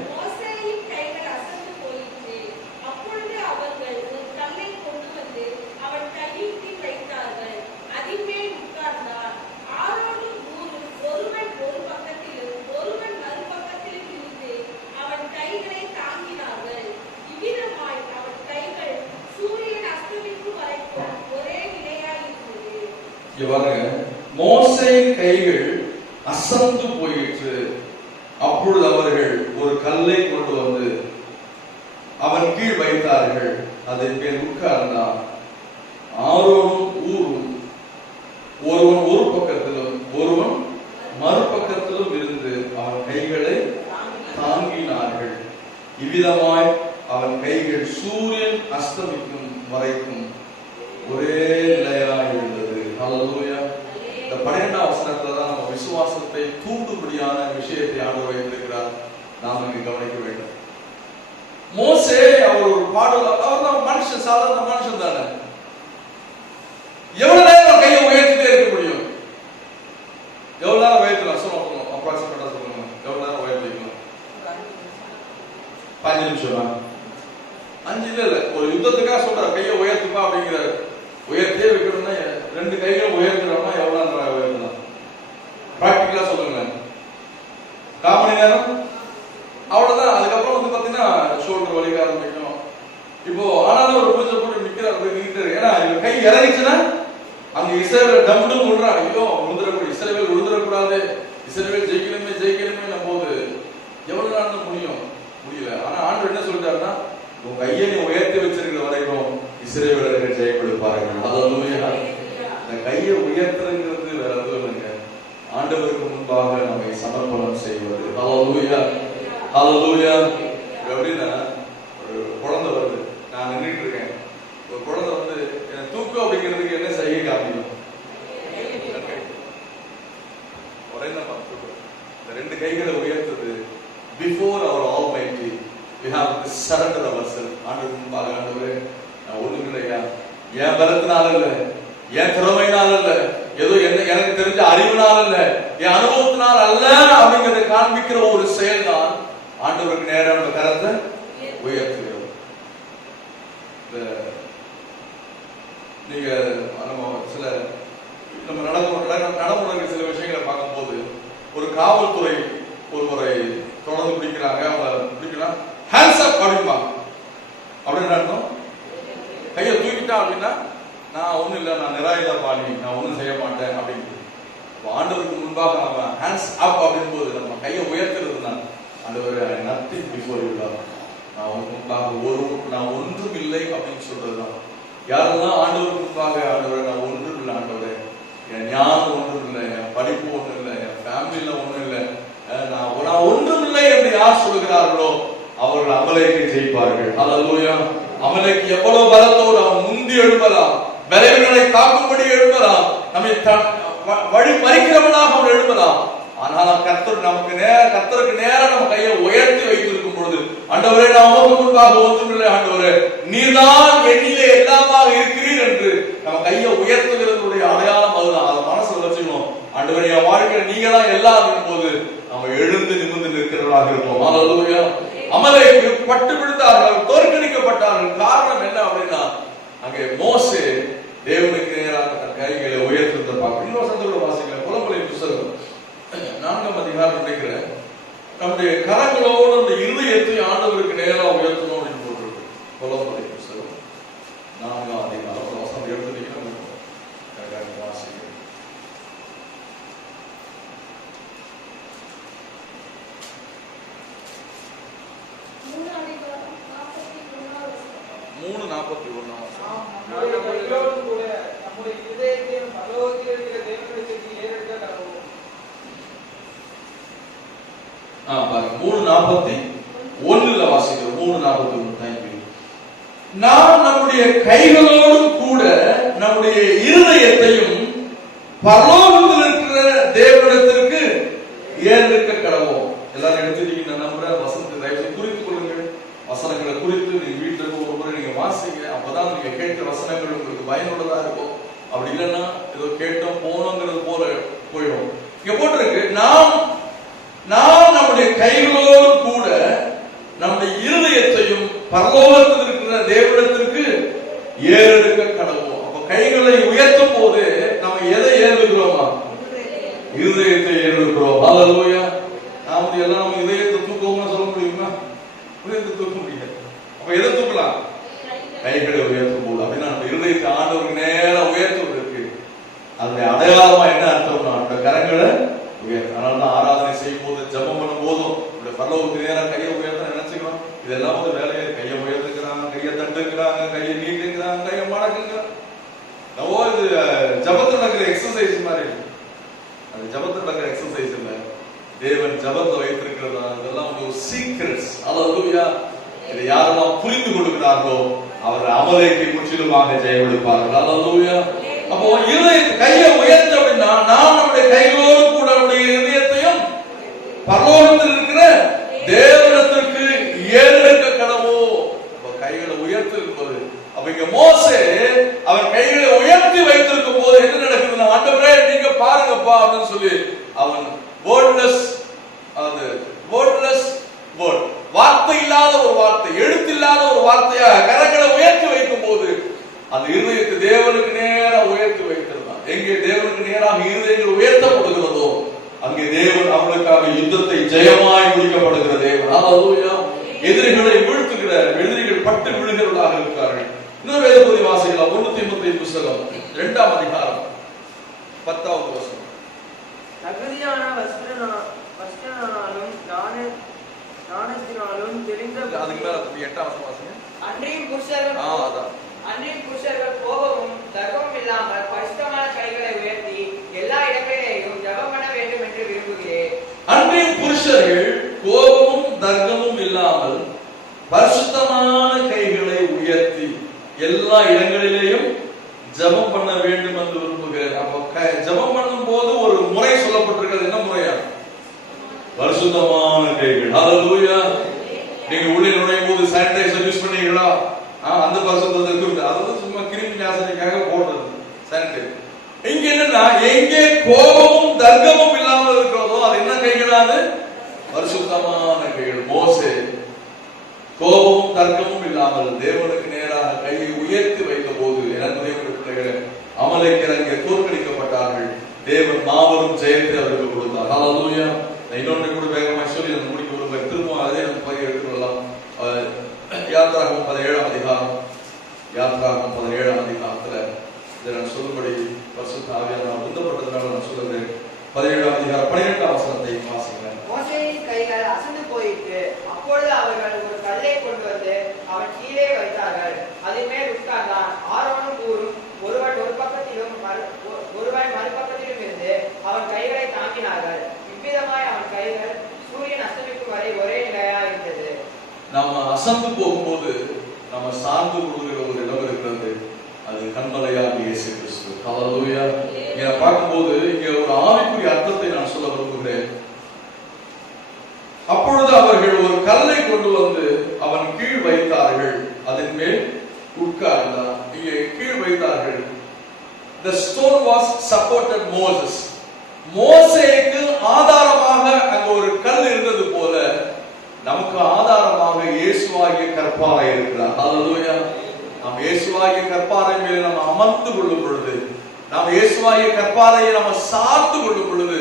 மோசேயின் கைகள் அசந்து போயிற்று. அப்பொழுது அவர்கள் ஒரு கல்லை கொண்டு வந்து அவன் கீழ் வைத்தார்கள். அதன் மேல் உட்கார்ந்தான். ஆரோனும் ஊரும் ஒருவன் ஒரு பக்கத்திலும் ஒருவன் மறுபக்கத்திலும் இருந்து அவன் கைகளை தாங்கினார்கள். இவ்விதமாய் அவன் கைகள் சூரியன் அஸ்தமிக்கும் வரைக்கும் ஒரே நிலையாய் இருந்தது. ஹல்லேலூயா. இந்த 12ஆம் வசனத்துல தான் நம்ம விசுவாசத்தை தூண்டும்படியான விஷயத்தை ஆண்டவர் வைத்திருக்கிறார். நாம் இங்கு கவனிக்க வேண்டும். மோசே அவர் ஒரு பாடல், அவர் மனுஷன், சாதாரண மனுஷன் தானே. எவ்வளவு நேரம் கையை உயர்த்திட்டே இருக்க முடியும்? எவ்வளவு நேரம் உயர்த்தலாம்? சொல்லுங்க, அப்ராக்சிமேட்டா சொல்லுங்க. எவ்வளவு நேரம் உயர்த்திக்கலாம்? 5 நிமிஷம். 5 இல்ல, ஒரு யுத்தத்துக்காக சொல்ற கையை உயர்த்துப்பா அப்படிங்கிறாரு. உயர்த்தியே வைக்கணும்னா 2 கைகளும் உயர்த்துறோம்னா எவ்வளவு நேரம் உயர்த்தலாம்? பிராக்டிகலா சொல்லுங்க. 1/4 மணி நேரம் அவ்வளவுதான். அதுக்கப்புறம் வந்து பாத்தீங்கன்னா ஷோல்டர் வலிக்க ஆரம்பிக்கும். இப்போ ஆனாலும் ஒரு பூஜை போட்டு நிக்கிறாரு. ஏன்னா கை இறங்கிச்சுன்னா அங்க இஸ்ரவேல் டம்டும் விடுறான். ஐயோ விழுந்துடக்கூடாது, இஸ்ரவேல் விழுந்துடக்கூடாது, இஸ்ரவேல் ஜெயிக்கணுமே போது எவ்வளவு நேரம் முடியும்? முடியல. ஆனா ஆண்டவர் என்ன சொல்லிட்டாருன்னா, உன் கையை நீ உயர்த்தி வச்சிருக்கிற வரைக்கும் இஸ்ரவேலர்கள் ஜெயப்படுப்பார்கள். ஹல்லேலூயா. இந்த கையை உயர்த்துறது வேற எதுவும் இல்லைங்க, ஆண்டவருக்கு முன்பாக நம்மை சமர்ப்பணம் செய்வது. ஹல்லேலூயா, ஹல்லேலூயா. எப்படின்னா, ஒரு குழந்தை வருது, நான் நின்றுட்டு இருக்கேன். ஒரு குழந்தை வந்து தூக்கு அப்படிங்கிறதுக்கு என்ன செய்ய காமிக்கும்? ஒரே நம்ம இந்த 2 கைகளை உயர்த்துது. பிஃபோர் அவர் almighty we have to surrender ourselves. ஆண்டவருக்கு முன்பாக, ஆண்டவரே நான் ஒண்ணும் இல்லையா, என் பலத்தினால இல்ல, என் திறமையினால இல்ல, ஏதோ எனக்கு தெரிஞ்ச அறிவினால இல்ல, என் அனுபவத்தினால் அல்ல அப்படிங்கிறத காண்பிக்கிற ஒரு செயல் தான் ஆண்டவருக்கு நேரம் அந்த கரத்தை உயர்த்துகிறது. நீங்க நம்ம நடைமுறைக்கு சில விஷயங்களை பார்க்கும்போது, ஒரு காவல்துறை ஒருவரை தொடர்ந்து பிடிக்கிறாங்க. அவங்க பிடிக்கலாம், ஹேண்ட்ஸ் அப் அப்படிம்பாங்க. அப்படின்னு அர்த்தம், கையை தூக்கிட்டா அப்படின்னா நான் ஒண்ணும் இல்லை, நான் நிராயுதபாணி, நான் ஒண்ணும் செய்ய மாட்டேன் அப்படின்னு. ஆண்டவருக்கு முன்பாக நம்ம ஹேண்ட்ஸ் அப் அப்படின் போது நம்ம கையை உயர்த்துறதுனா, ஆண்டவரே நத்திங் பிஃபோர் யூ லார்ட், நான் உனக்கு முன்பாக நான் ஒன்றும் இல்லை அப்படின்னு சொல்றதுதான். யாரெல்லாம் ஆண்டவருக்கு முன்பாக, ஆண்டவரே நான் ஒன்றும் இல்லை, ஆண்டவரே என் ஞானம் ஒன்றும் இல்லை, என் படிப்பு ஒன்றும் இல்லை, என் ஃபேமிலியில ஒன்றும் இல்லை, நான் ஒன்றும் இல்லை என்று யார் சொல்கிறார்களோ அவர்கள் அமலேக்கை ஜெயிப்பார்கள். ஹல்லேலூயா. அமலேக்கு எவ்வளவு பலத்தோடு அவன் முந்தி எழும்பலாம், பலவீனரை தாக்கும்படி எழும்பலாம், நம்மை வழி மறிக்கிறவனாக அவன் எழும்பலாம். ஆனால் கர்த்தருக்கு நேரம் நம்ம கையை உயர்த்தி வைத்திருக்கும் பொழுது, ஆண்டவரே நான் உமக்கு முன்பாக ஒன்றுமில்லை, ஆண்டவரே நீர்தான் என்னிலே எல்லாமாக இருக்கிறீர் என்று நம்ம கையை உயர்த்துகிறதுடைய அடையாளம் அதுதான். அதை மனசுல வச்சுக்கணும். ஆண்டவரே என் வாழ்க்கையில நீங்க தான் எல்லாம் போது நம்ம எழுந்து நிமிர்ந்து நிற்கிறவர்களாக இருப்போம். ஹல்லேலூயா. அமலேக்கு பட்டு விழுந்தார்கள், தோற்கடிக்கப்பட்டார்கள். காரணம் என்ன அப்படின்னா, அங்கே மோசே தேவனுக்கு நேராக தன் கைகளை உயர்த்துவதை பார்க்க. இன்னொரு சந்தோட வாசிக்கிறேன், புலம்பலை புத்தகம் 4ஆம் அதிகாரம் நினைக்கிறேன். நம்முடைய கரங்களோடு அந்த இருதயத்தை ஆண்டவருக்கு நேராக உயர்த்தணும் அப்படின்னு போட்டிருக்கு. புலம்பலை புத்தகம் 4ஆம் அதிகாரம் வசனம் எடுத்துட்டீங்கன்னா வாசிக்கிறேன். 3:41 கூட நம்முடைய இதயத்தையும் பரலோகத்தில் இருக்கிற தேவனுடைய செய்தி ஏறெடுக்க கடவுள். பாருங்க 3:41 வாசிக்கிறோம். 3:41. தேங்க்யூ. நாம் நம்முடைய கைகளோடு கூட நம்முடைய இருதயத்தையும் பரலோகத்தில் இருக்கிற தேவனிடத்திற்கு ஏறெடுக்க கடவோம். எல்லாரும் எடுத்துட்டீங்க நம்புறேன். வசனத்தை தயவு குறித்துக் கொள்ளுங்கள். வசனங்களை குறித்து நீங்க வீட்டுல ஒரு முறை நீங்க வாசிங்க. அப்பதான் நீங்க கேட்கிற வசனங்கள் உங்களுக்கு பயனுள்ளதா இருக்கும். அப்படி இல்லைன்னா ஏதோ கேட்டோம் போனோங்கிறது போல போயிடும். இங்க போட்டிருக்கு, நாம் நம்முடைய கைகளோடு கூட நம்முடைய இருதயத்தையும் பரலோகத்தில் இருக்கிற தேவனிடத்திற்கு ஏறெடுக்க கடவோம். அப்ப கைகளை உயர்த்தும் போது நம்ம எதை ஏறெடுக்கிறோமா? இருதயத்தை ஏறெடுக்கிறோம். ஹல்லேலூயா. நாம எல்லாம் நம்ம இதயத்தை தூக்கணும்னு சொல்ல முடியுமா? இதயத்தை தூக்க முடியாது. அப்ப எதை தூக்கலாம்? கைகளை உயர்த்தும் போது. அப்படின்னா நம்ம இருதயத்தை ஆண்டவருக்கு நேரம் உயர்த்துவதற்கு அதனுடைய அடையாளமா என்ன அர்த்தம்னா, அந்த கரங்களை உயர்த்த. அதனாலதான் ஆராதனை செய்யும் போது, ஜபம் பண்ணும் போதும் பரலோகத்துக்கு நேரம் கையை உயர்த்த நினைச்சுக்கிறோம். இதெல்லாம் வந்து வேலையை கையை உயர்த்துக்கிறாங்க, கையை தட்டுக்கிறாங்க, கையை நீட்டுக்கிறாங்க, கையை மடக்குங்கிறாங்க. இது ஜபத்தில் நடக்கிற எக்ஸசைஸ் மாதிரி. அது ஜபத்தில் நடக்கிற எக்ஸசைஸ் இல்ல, தேவன் ஜபத்தை வைத்திருக்கிறதா. இதெல்லாம் ஒரு சீக்ரெட்ஸ். ஹல்லேலூயா. இதை யாரெல்லாம் புரிந்து கொள்கிறார்களோ அவர் அமலேக்கை முற்றிலுமாக ஜெயமெடுப்பார்கள். அல்லேலூயா. அப்போ கையை உயர்த்த அப்படின்னா நாம் நம்முடைய கைகளோடு கூட நம்முடைய இதயத்தையும் பரலோகத்தில் இருக்கிற தேவனிடத்திற்கு ஏறெடுக்க கடவோ. கைகளை உயர்த்தி இருப்பது. அப்ப இங்க மோசே அவன் கைகளை உயர்த்தி வைத்திருக்கும் போது என்ன நடக்குதுன்னா, ஆண்டவரே நீங்க பாருங்கப்பா அப்படின்னு சொல்லி அவன் வேர்ட்லெஸ் வேர்ட், வார்த்தை இல்லாத ஒரு வார்த்தை, எழுத்தில்லாத ஒரு வார்த்தையாக கரங்களை உயர்த்தி வைக்கும் போது அந்த இருதயத்தை தேவனுக்கு நேராக உயர்த்தி வைத்திருந்தான். எங்கே தேவனுக்கு நேராக இருதயங்கள் உயர்த்தப்படுகிறதோ அங்கே தேவன் அவனுக்காக யுத்தத்தை ஜெயமாய் முடிக்கப்படுகிற தேவன். அல்லேலூயா. எதிரிகளை வீழ்த்துகிற, எதிரிகள் பட்டு விழுகிறவர்களாக இருக்கிறார்கள். இன்னொரு வேதபதி வாசிக்கலாம். 135 புத்தகம் 2ஆம் அதிகாரம் 10வது வசனம். தகுதியான வஸ்திரனாலும் ஞானத்தினாலும் தெரிந்த அதுக்கு மேல 8ஆம் வசனம் வாசிங்க. அன்றையும் புருஷர்கள் கோபமும் தர்க்கமும் இல்லாமல் பரிசுத்தமான கைகளை உயர்த்தி எல்லா இடங்களிலேயும் ஜெபம் பண்ண வேண்டும் என்று விரும்புகிறேன். அன்றையும் புருஷர்கள் கோபமும் தர்க்கமும் இல்லாமல் பரிசுத்தமான கைகளை உயர்த்தி எல்லா இடங்களிலேயும் ஜெபம் பண்ண வேண்டும் என்று விரும்புகிறேன். அப்ப ஜெபம் பண்ணும் போது ஒரு முறை சொல்லப்பட்டிருக்கிறது. என்ன முறையா? பரிசுத்தமான கைகள். அல்லேலூயா. நீங்க உள்ளே நுழையும் போது சானிடைசர் யூஸ் பண்ணீங்களா? அந்த பரிசுத்தத்திற்கு அது சும்மா கிருமி நாசினிக்காக போடுறது சானிடைசர். இங்க என்னன்னா, எங்கே கோபமும் தர்க்கமும் இல்லாமல் இருக்கிறதோ அது என்ன கைகளாது? பரிசுத்தமான கைகள். மோசே கோபமும் தர்க்கமும் இல்லாமல் தேவனுக்கு நேராக கையை உயர்த்தி வைத்த போது எனது பிள்ளைகள் அமலேக்கியர் அங்கே தோற்கடிக்கப்பட்டார்கள். தேவன் மாபெரும் ஜெயத்தை அவருக்கு கொடுத்தார். அல்லேலூயா. இன்னொன்று கூட வேகமாக சொல்லி நம்ம முடிக்க விரும்புகிறேன். திரும்ப அதே நம்ம பயிர் எடுத்துக்கொள்ளலாம். யாத்ராகமம் 17ஆம் அதிகாரம், யாத்ராகமம் 17ஆம் அதிகாரத்துல இதை நான் சொல்லும்படி பரிசுத்த ஆவியானவர் உந்தப்பட்டதுனால நான் சொல்லுகிறேன். 17ஆம் அதிகாரம் 12ஆம் வசனத்தை வாசிக்கிறேன். மோசேயின் கைகள் அசந்து போயிற்று. அப்பொழுது அவர்கள் ஒரு கல்லை கொண்டு வந்து அவன் கீழே வைத்தார்கள். அதன் மேல் உட்கார்ந்தான். ஆரோனும் ஊரும் ஒருவன் ஒரு பக்கத்திலும் ஒருவன் மறுபக்கத்திலும் இருந்து அவன் கைகளை தாங்கினார்கள். இவ்விதமாய் அவன் கைகள் சூரியன் அஸ்தமிக்கும் வரை ஒரே நிலையா இருந்தது. நாம அசந்து போகும்போது நம்ம சார்ந்து கொள்கிற ஒரு இடம் இருக்கிறது. அது கண்மலையாக இயேசு கிறிஸ்து. அல்லேலூயா. இங்க பார்க்கும்போது இங்க ஒரு ஆவிக்குரிய அர்த்தத்தை நான் சொல்ல விரும்புகிறேன். அப்பொழுது அவர்கள் ஒரு கல்லை கொண்டு வந்து அவன் கீழ் வைத்தார்கள். அதன் மேல் உட்கார்ந்தார். இங்கே கீழ் வைத்தார்கள். The stone was supported Moses. மோசேக்கு ஆதாரமாக அங்க ஒரு கல் இருந்தது போல நமக்கு ஆதாரமாக இயேசுவாகிய கற்பாறை இருக்கிறார். அல்லேலூயா. நாம் இயேசுவாகிய கற்பாறை மேலே நம்ம அமர்ந்து கொள்ளும் பொழுது, நாம் இயேசுவாகிய கற்பாறையை நம்ம சார்ந்து கொள்ளும் பொழுது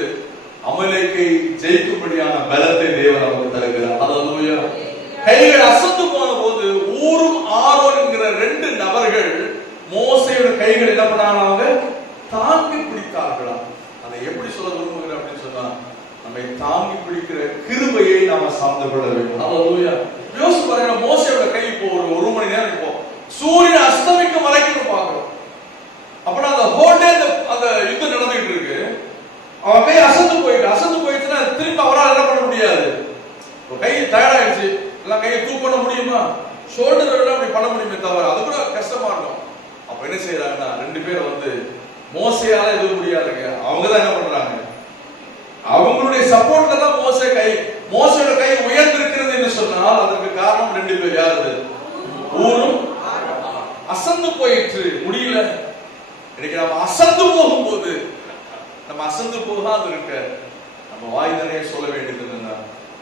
அமலேக்கை ஜெயிக்கும்படியான பலத்தை தேவன் நமக்கு தருகிறார். அல்லேலூயா. கைகள் அசந்து போன போது ஊரும் ஆரோன் என்கிற 2 நபர்கள் மோசேயோட கைகள் என்ன பண்ணாங்க? தாங்கி பிடித்தார்களாம். அதை எப்படி சொல்ல விரும்புகிறேன் அப்படின்னு சொன்னா, நம்மை தாங்கி பிடிக்கிற கிருபையை நாம சார்ந்து கொள்ள வேண்டும். அல்லேலூயா. யோசிச்சு பாருங்க, மோசேயோட கை இப்போ ஒரு மணி நேரம் இப்போ சூரியன் அஸ்தமிக்கும் வரைக்கும் பார்க்கிறோம். அப்பனா அந்த ஹோல் டே அந்த யுத்தம் நடந்துட்டு இருக்கு. அவன் கை அசந்து போயிடுச்சுன்னா திரும்ப அவரால் என்ன பண்ண முடியாது. கை டயர்ட் ஆயிடுச்சு, எல்லாம் கையை தூக்க பண்ண முடியுமா? ஷோல்டர் அப்படி பண்ண முடியுமே தவிர அது கூட கஷ்டமா இருக்கும். அப்ப என்ன செய்யறாங்கன்னா, 2 பேர் வந்து மோசையால எதுவும் முடியாதுங்க. அவங்கதான் என்ன பண்றாங்க, அவங்களுடைய சப்போர்ட்ல தான் மோசையோட கை உயர்ந்திருக்கிறது என்று சொன்னால் அதற்கு காரணம் 2 பேர். யாரு? ஊரும் அசந்து போயிற்று, முடியல. இன்னைக்கு நம்ம அசந்து போகும்போது, நம்ம அசந்து போகாது இருக்க நம்ம வாய் நிறைய சொல்ல வேண்டியது என்னன்னா,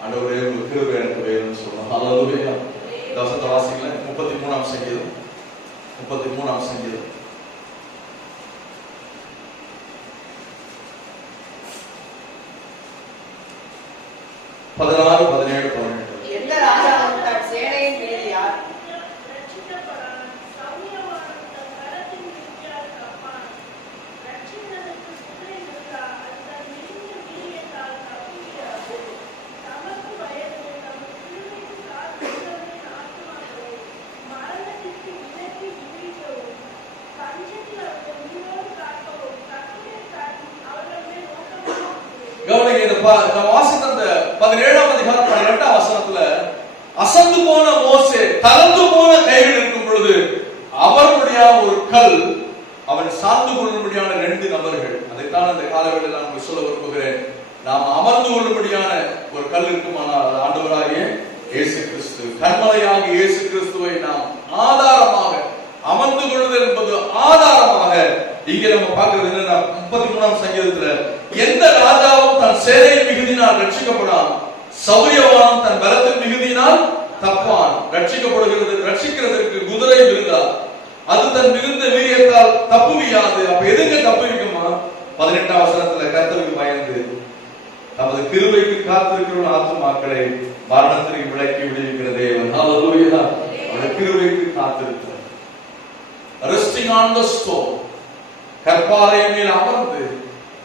ஆண்டவரே உங்களுக்கு கிருபை எனக்கு வேணும்னு சொல்லணும். அல்லேலூயா. வசனத்தை வாசிக்கலாம். 33ஆம் சங்கீதம் 33ஆம் சங்கீதம் 16, 17, 18. எந்த ராஜாவும் தன் சேனையின் மீது யார் வாசித்த அந்த 17ஆம் அதிகாரம் 12ஆம் வசனத்துல அசந்து போன மோசே, தளர்ந்து போன கைகள் இருக்கும் பொழுது அவருடைய ஒரு கல் அவன் சார்ந்து கொள்ளும்படியான 2 நபர்கள். அதைத்தான் அந்த காலவெளியில் நான் சொல்ல விரும்புகிறேன். நாம் அமர்ந்து கொள்ளும்படியான ஒரு கல் இருக்குமானால் அது ஆண்டவராகிய இயேசு கிறிஸ்து. கர்மலையாகிய இயேசு கிறிஸ்துவை நாம் ஆதாரமாக அமர்ந்து கொள்ளுதல் என்பது ஆதாரமாக இங்கே நம்ம பார்க்கிறது என்னன்னா 33ஆம் சங்கீதத்துல எந்த ராஜாவும் தன் சேனையின் மிகுதியினால் ரட்சிக்கப்படான், சௌரியவான் தன் பலத்தின் மிகுதியினால் தப்பான். ரட்சிக்கிறதற்கு குதிரை விருதா, அது தன் மிகுந்த வீரியத்தால் தப்புவியாது. அப்ப எதுங்க தப்புவிக்குமா? 18ஆம் வசனத்துல கர்த்தருக்கு பயந்து நமது கிருபைக்கு காத்திருக்கிற ஆத்துமாக்களை மரணத்திற்கு விலக்கி விடுவிக்கிற தேவன். ஹல்லேலூயா. அவருடைய கிருபைக்கு காத்திருக்கிறார். ரெஸ்டிங் ஆன் தி ஸ்டோன், கற்பாறை மேல் அமர்ந்து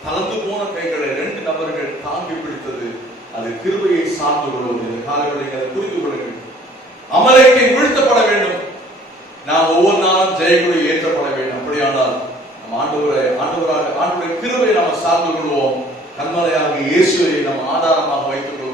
தளர்ந்து போன கைகளை 2 நபர்கள் தாங்கி பிடித்தது. அது கிருபையை சார்ந்து கொள்வது. இந்த காலவெளிகளை புரிந்து கொள்ளுங்கள். அமலேக்கை வீழ்த்தப்பட வேண்டும், நாம் ஒவ்வொரு நாளும் ஜெயக்குடி ஏற்றப்பட வேண்டும். அப்படியானால் நம் ஆண்டவருடைய கிருபை நாம் சார்ந்து கொள்வோம். கன்மலையாக இயேசுவை நாம் ஆதாரமாக வைத்துக் கொள்வோம்.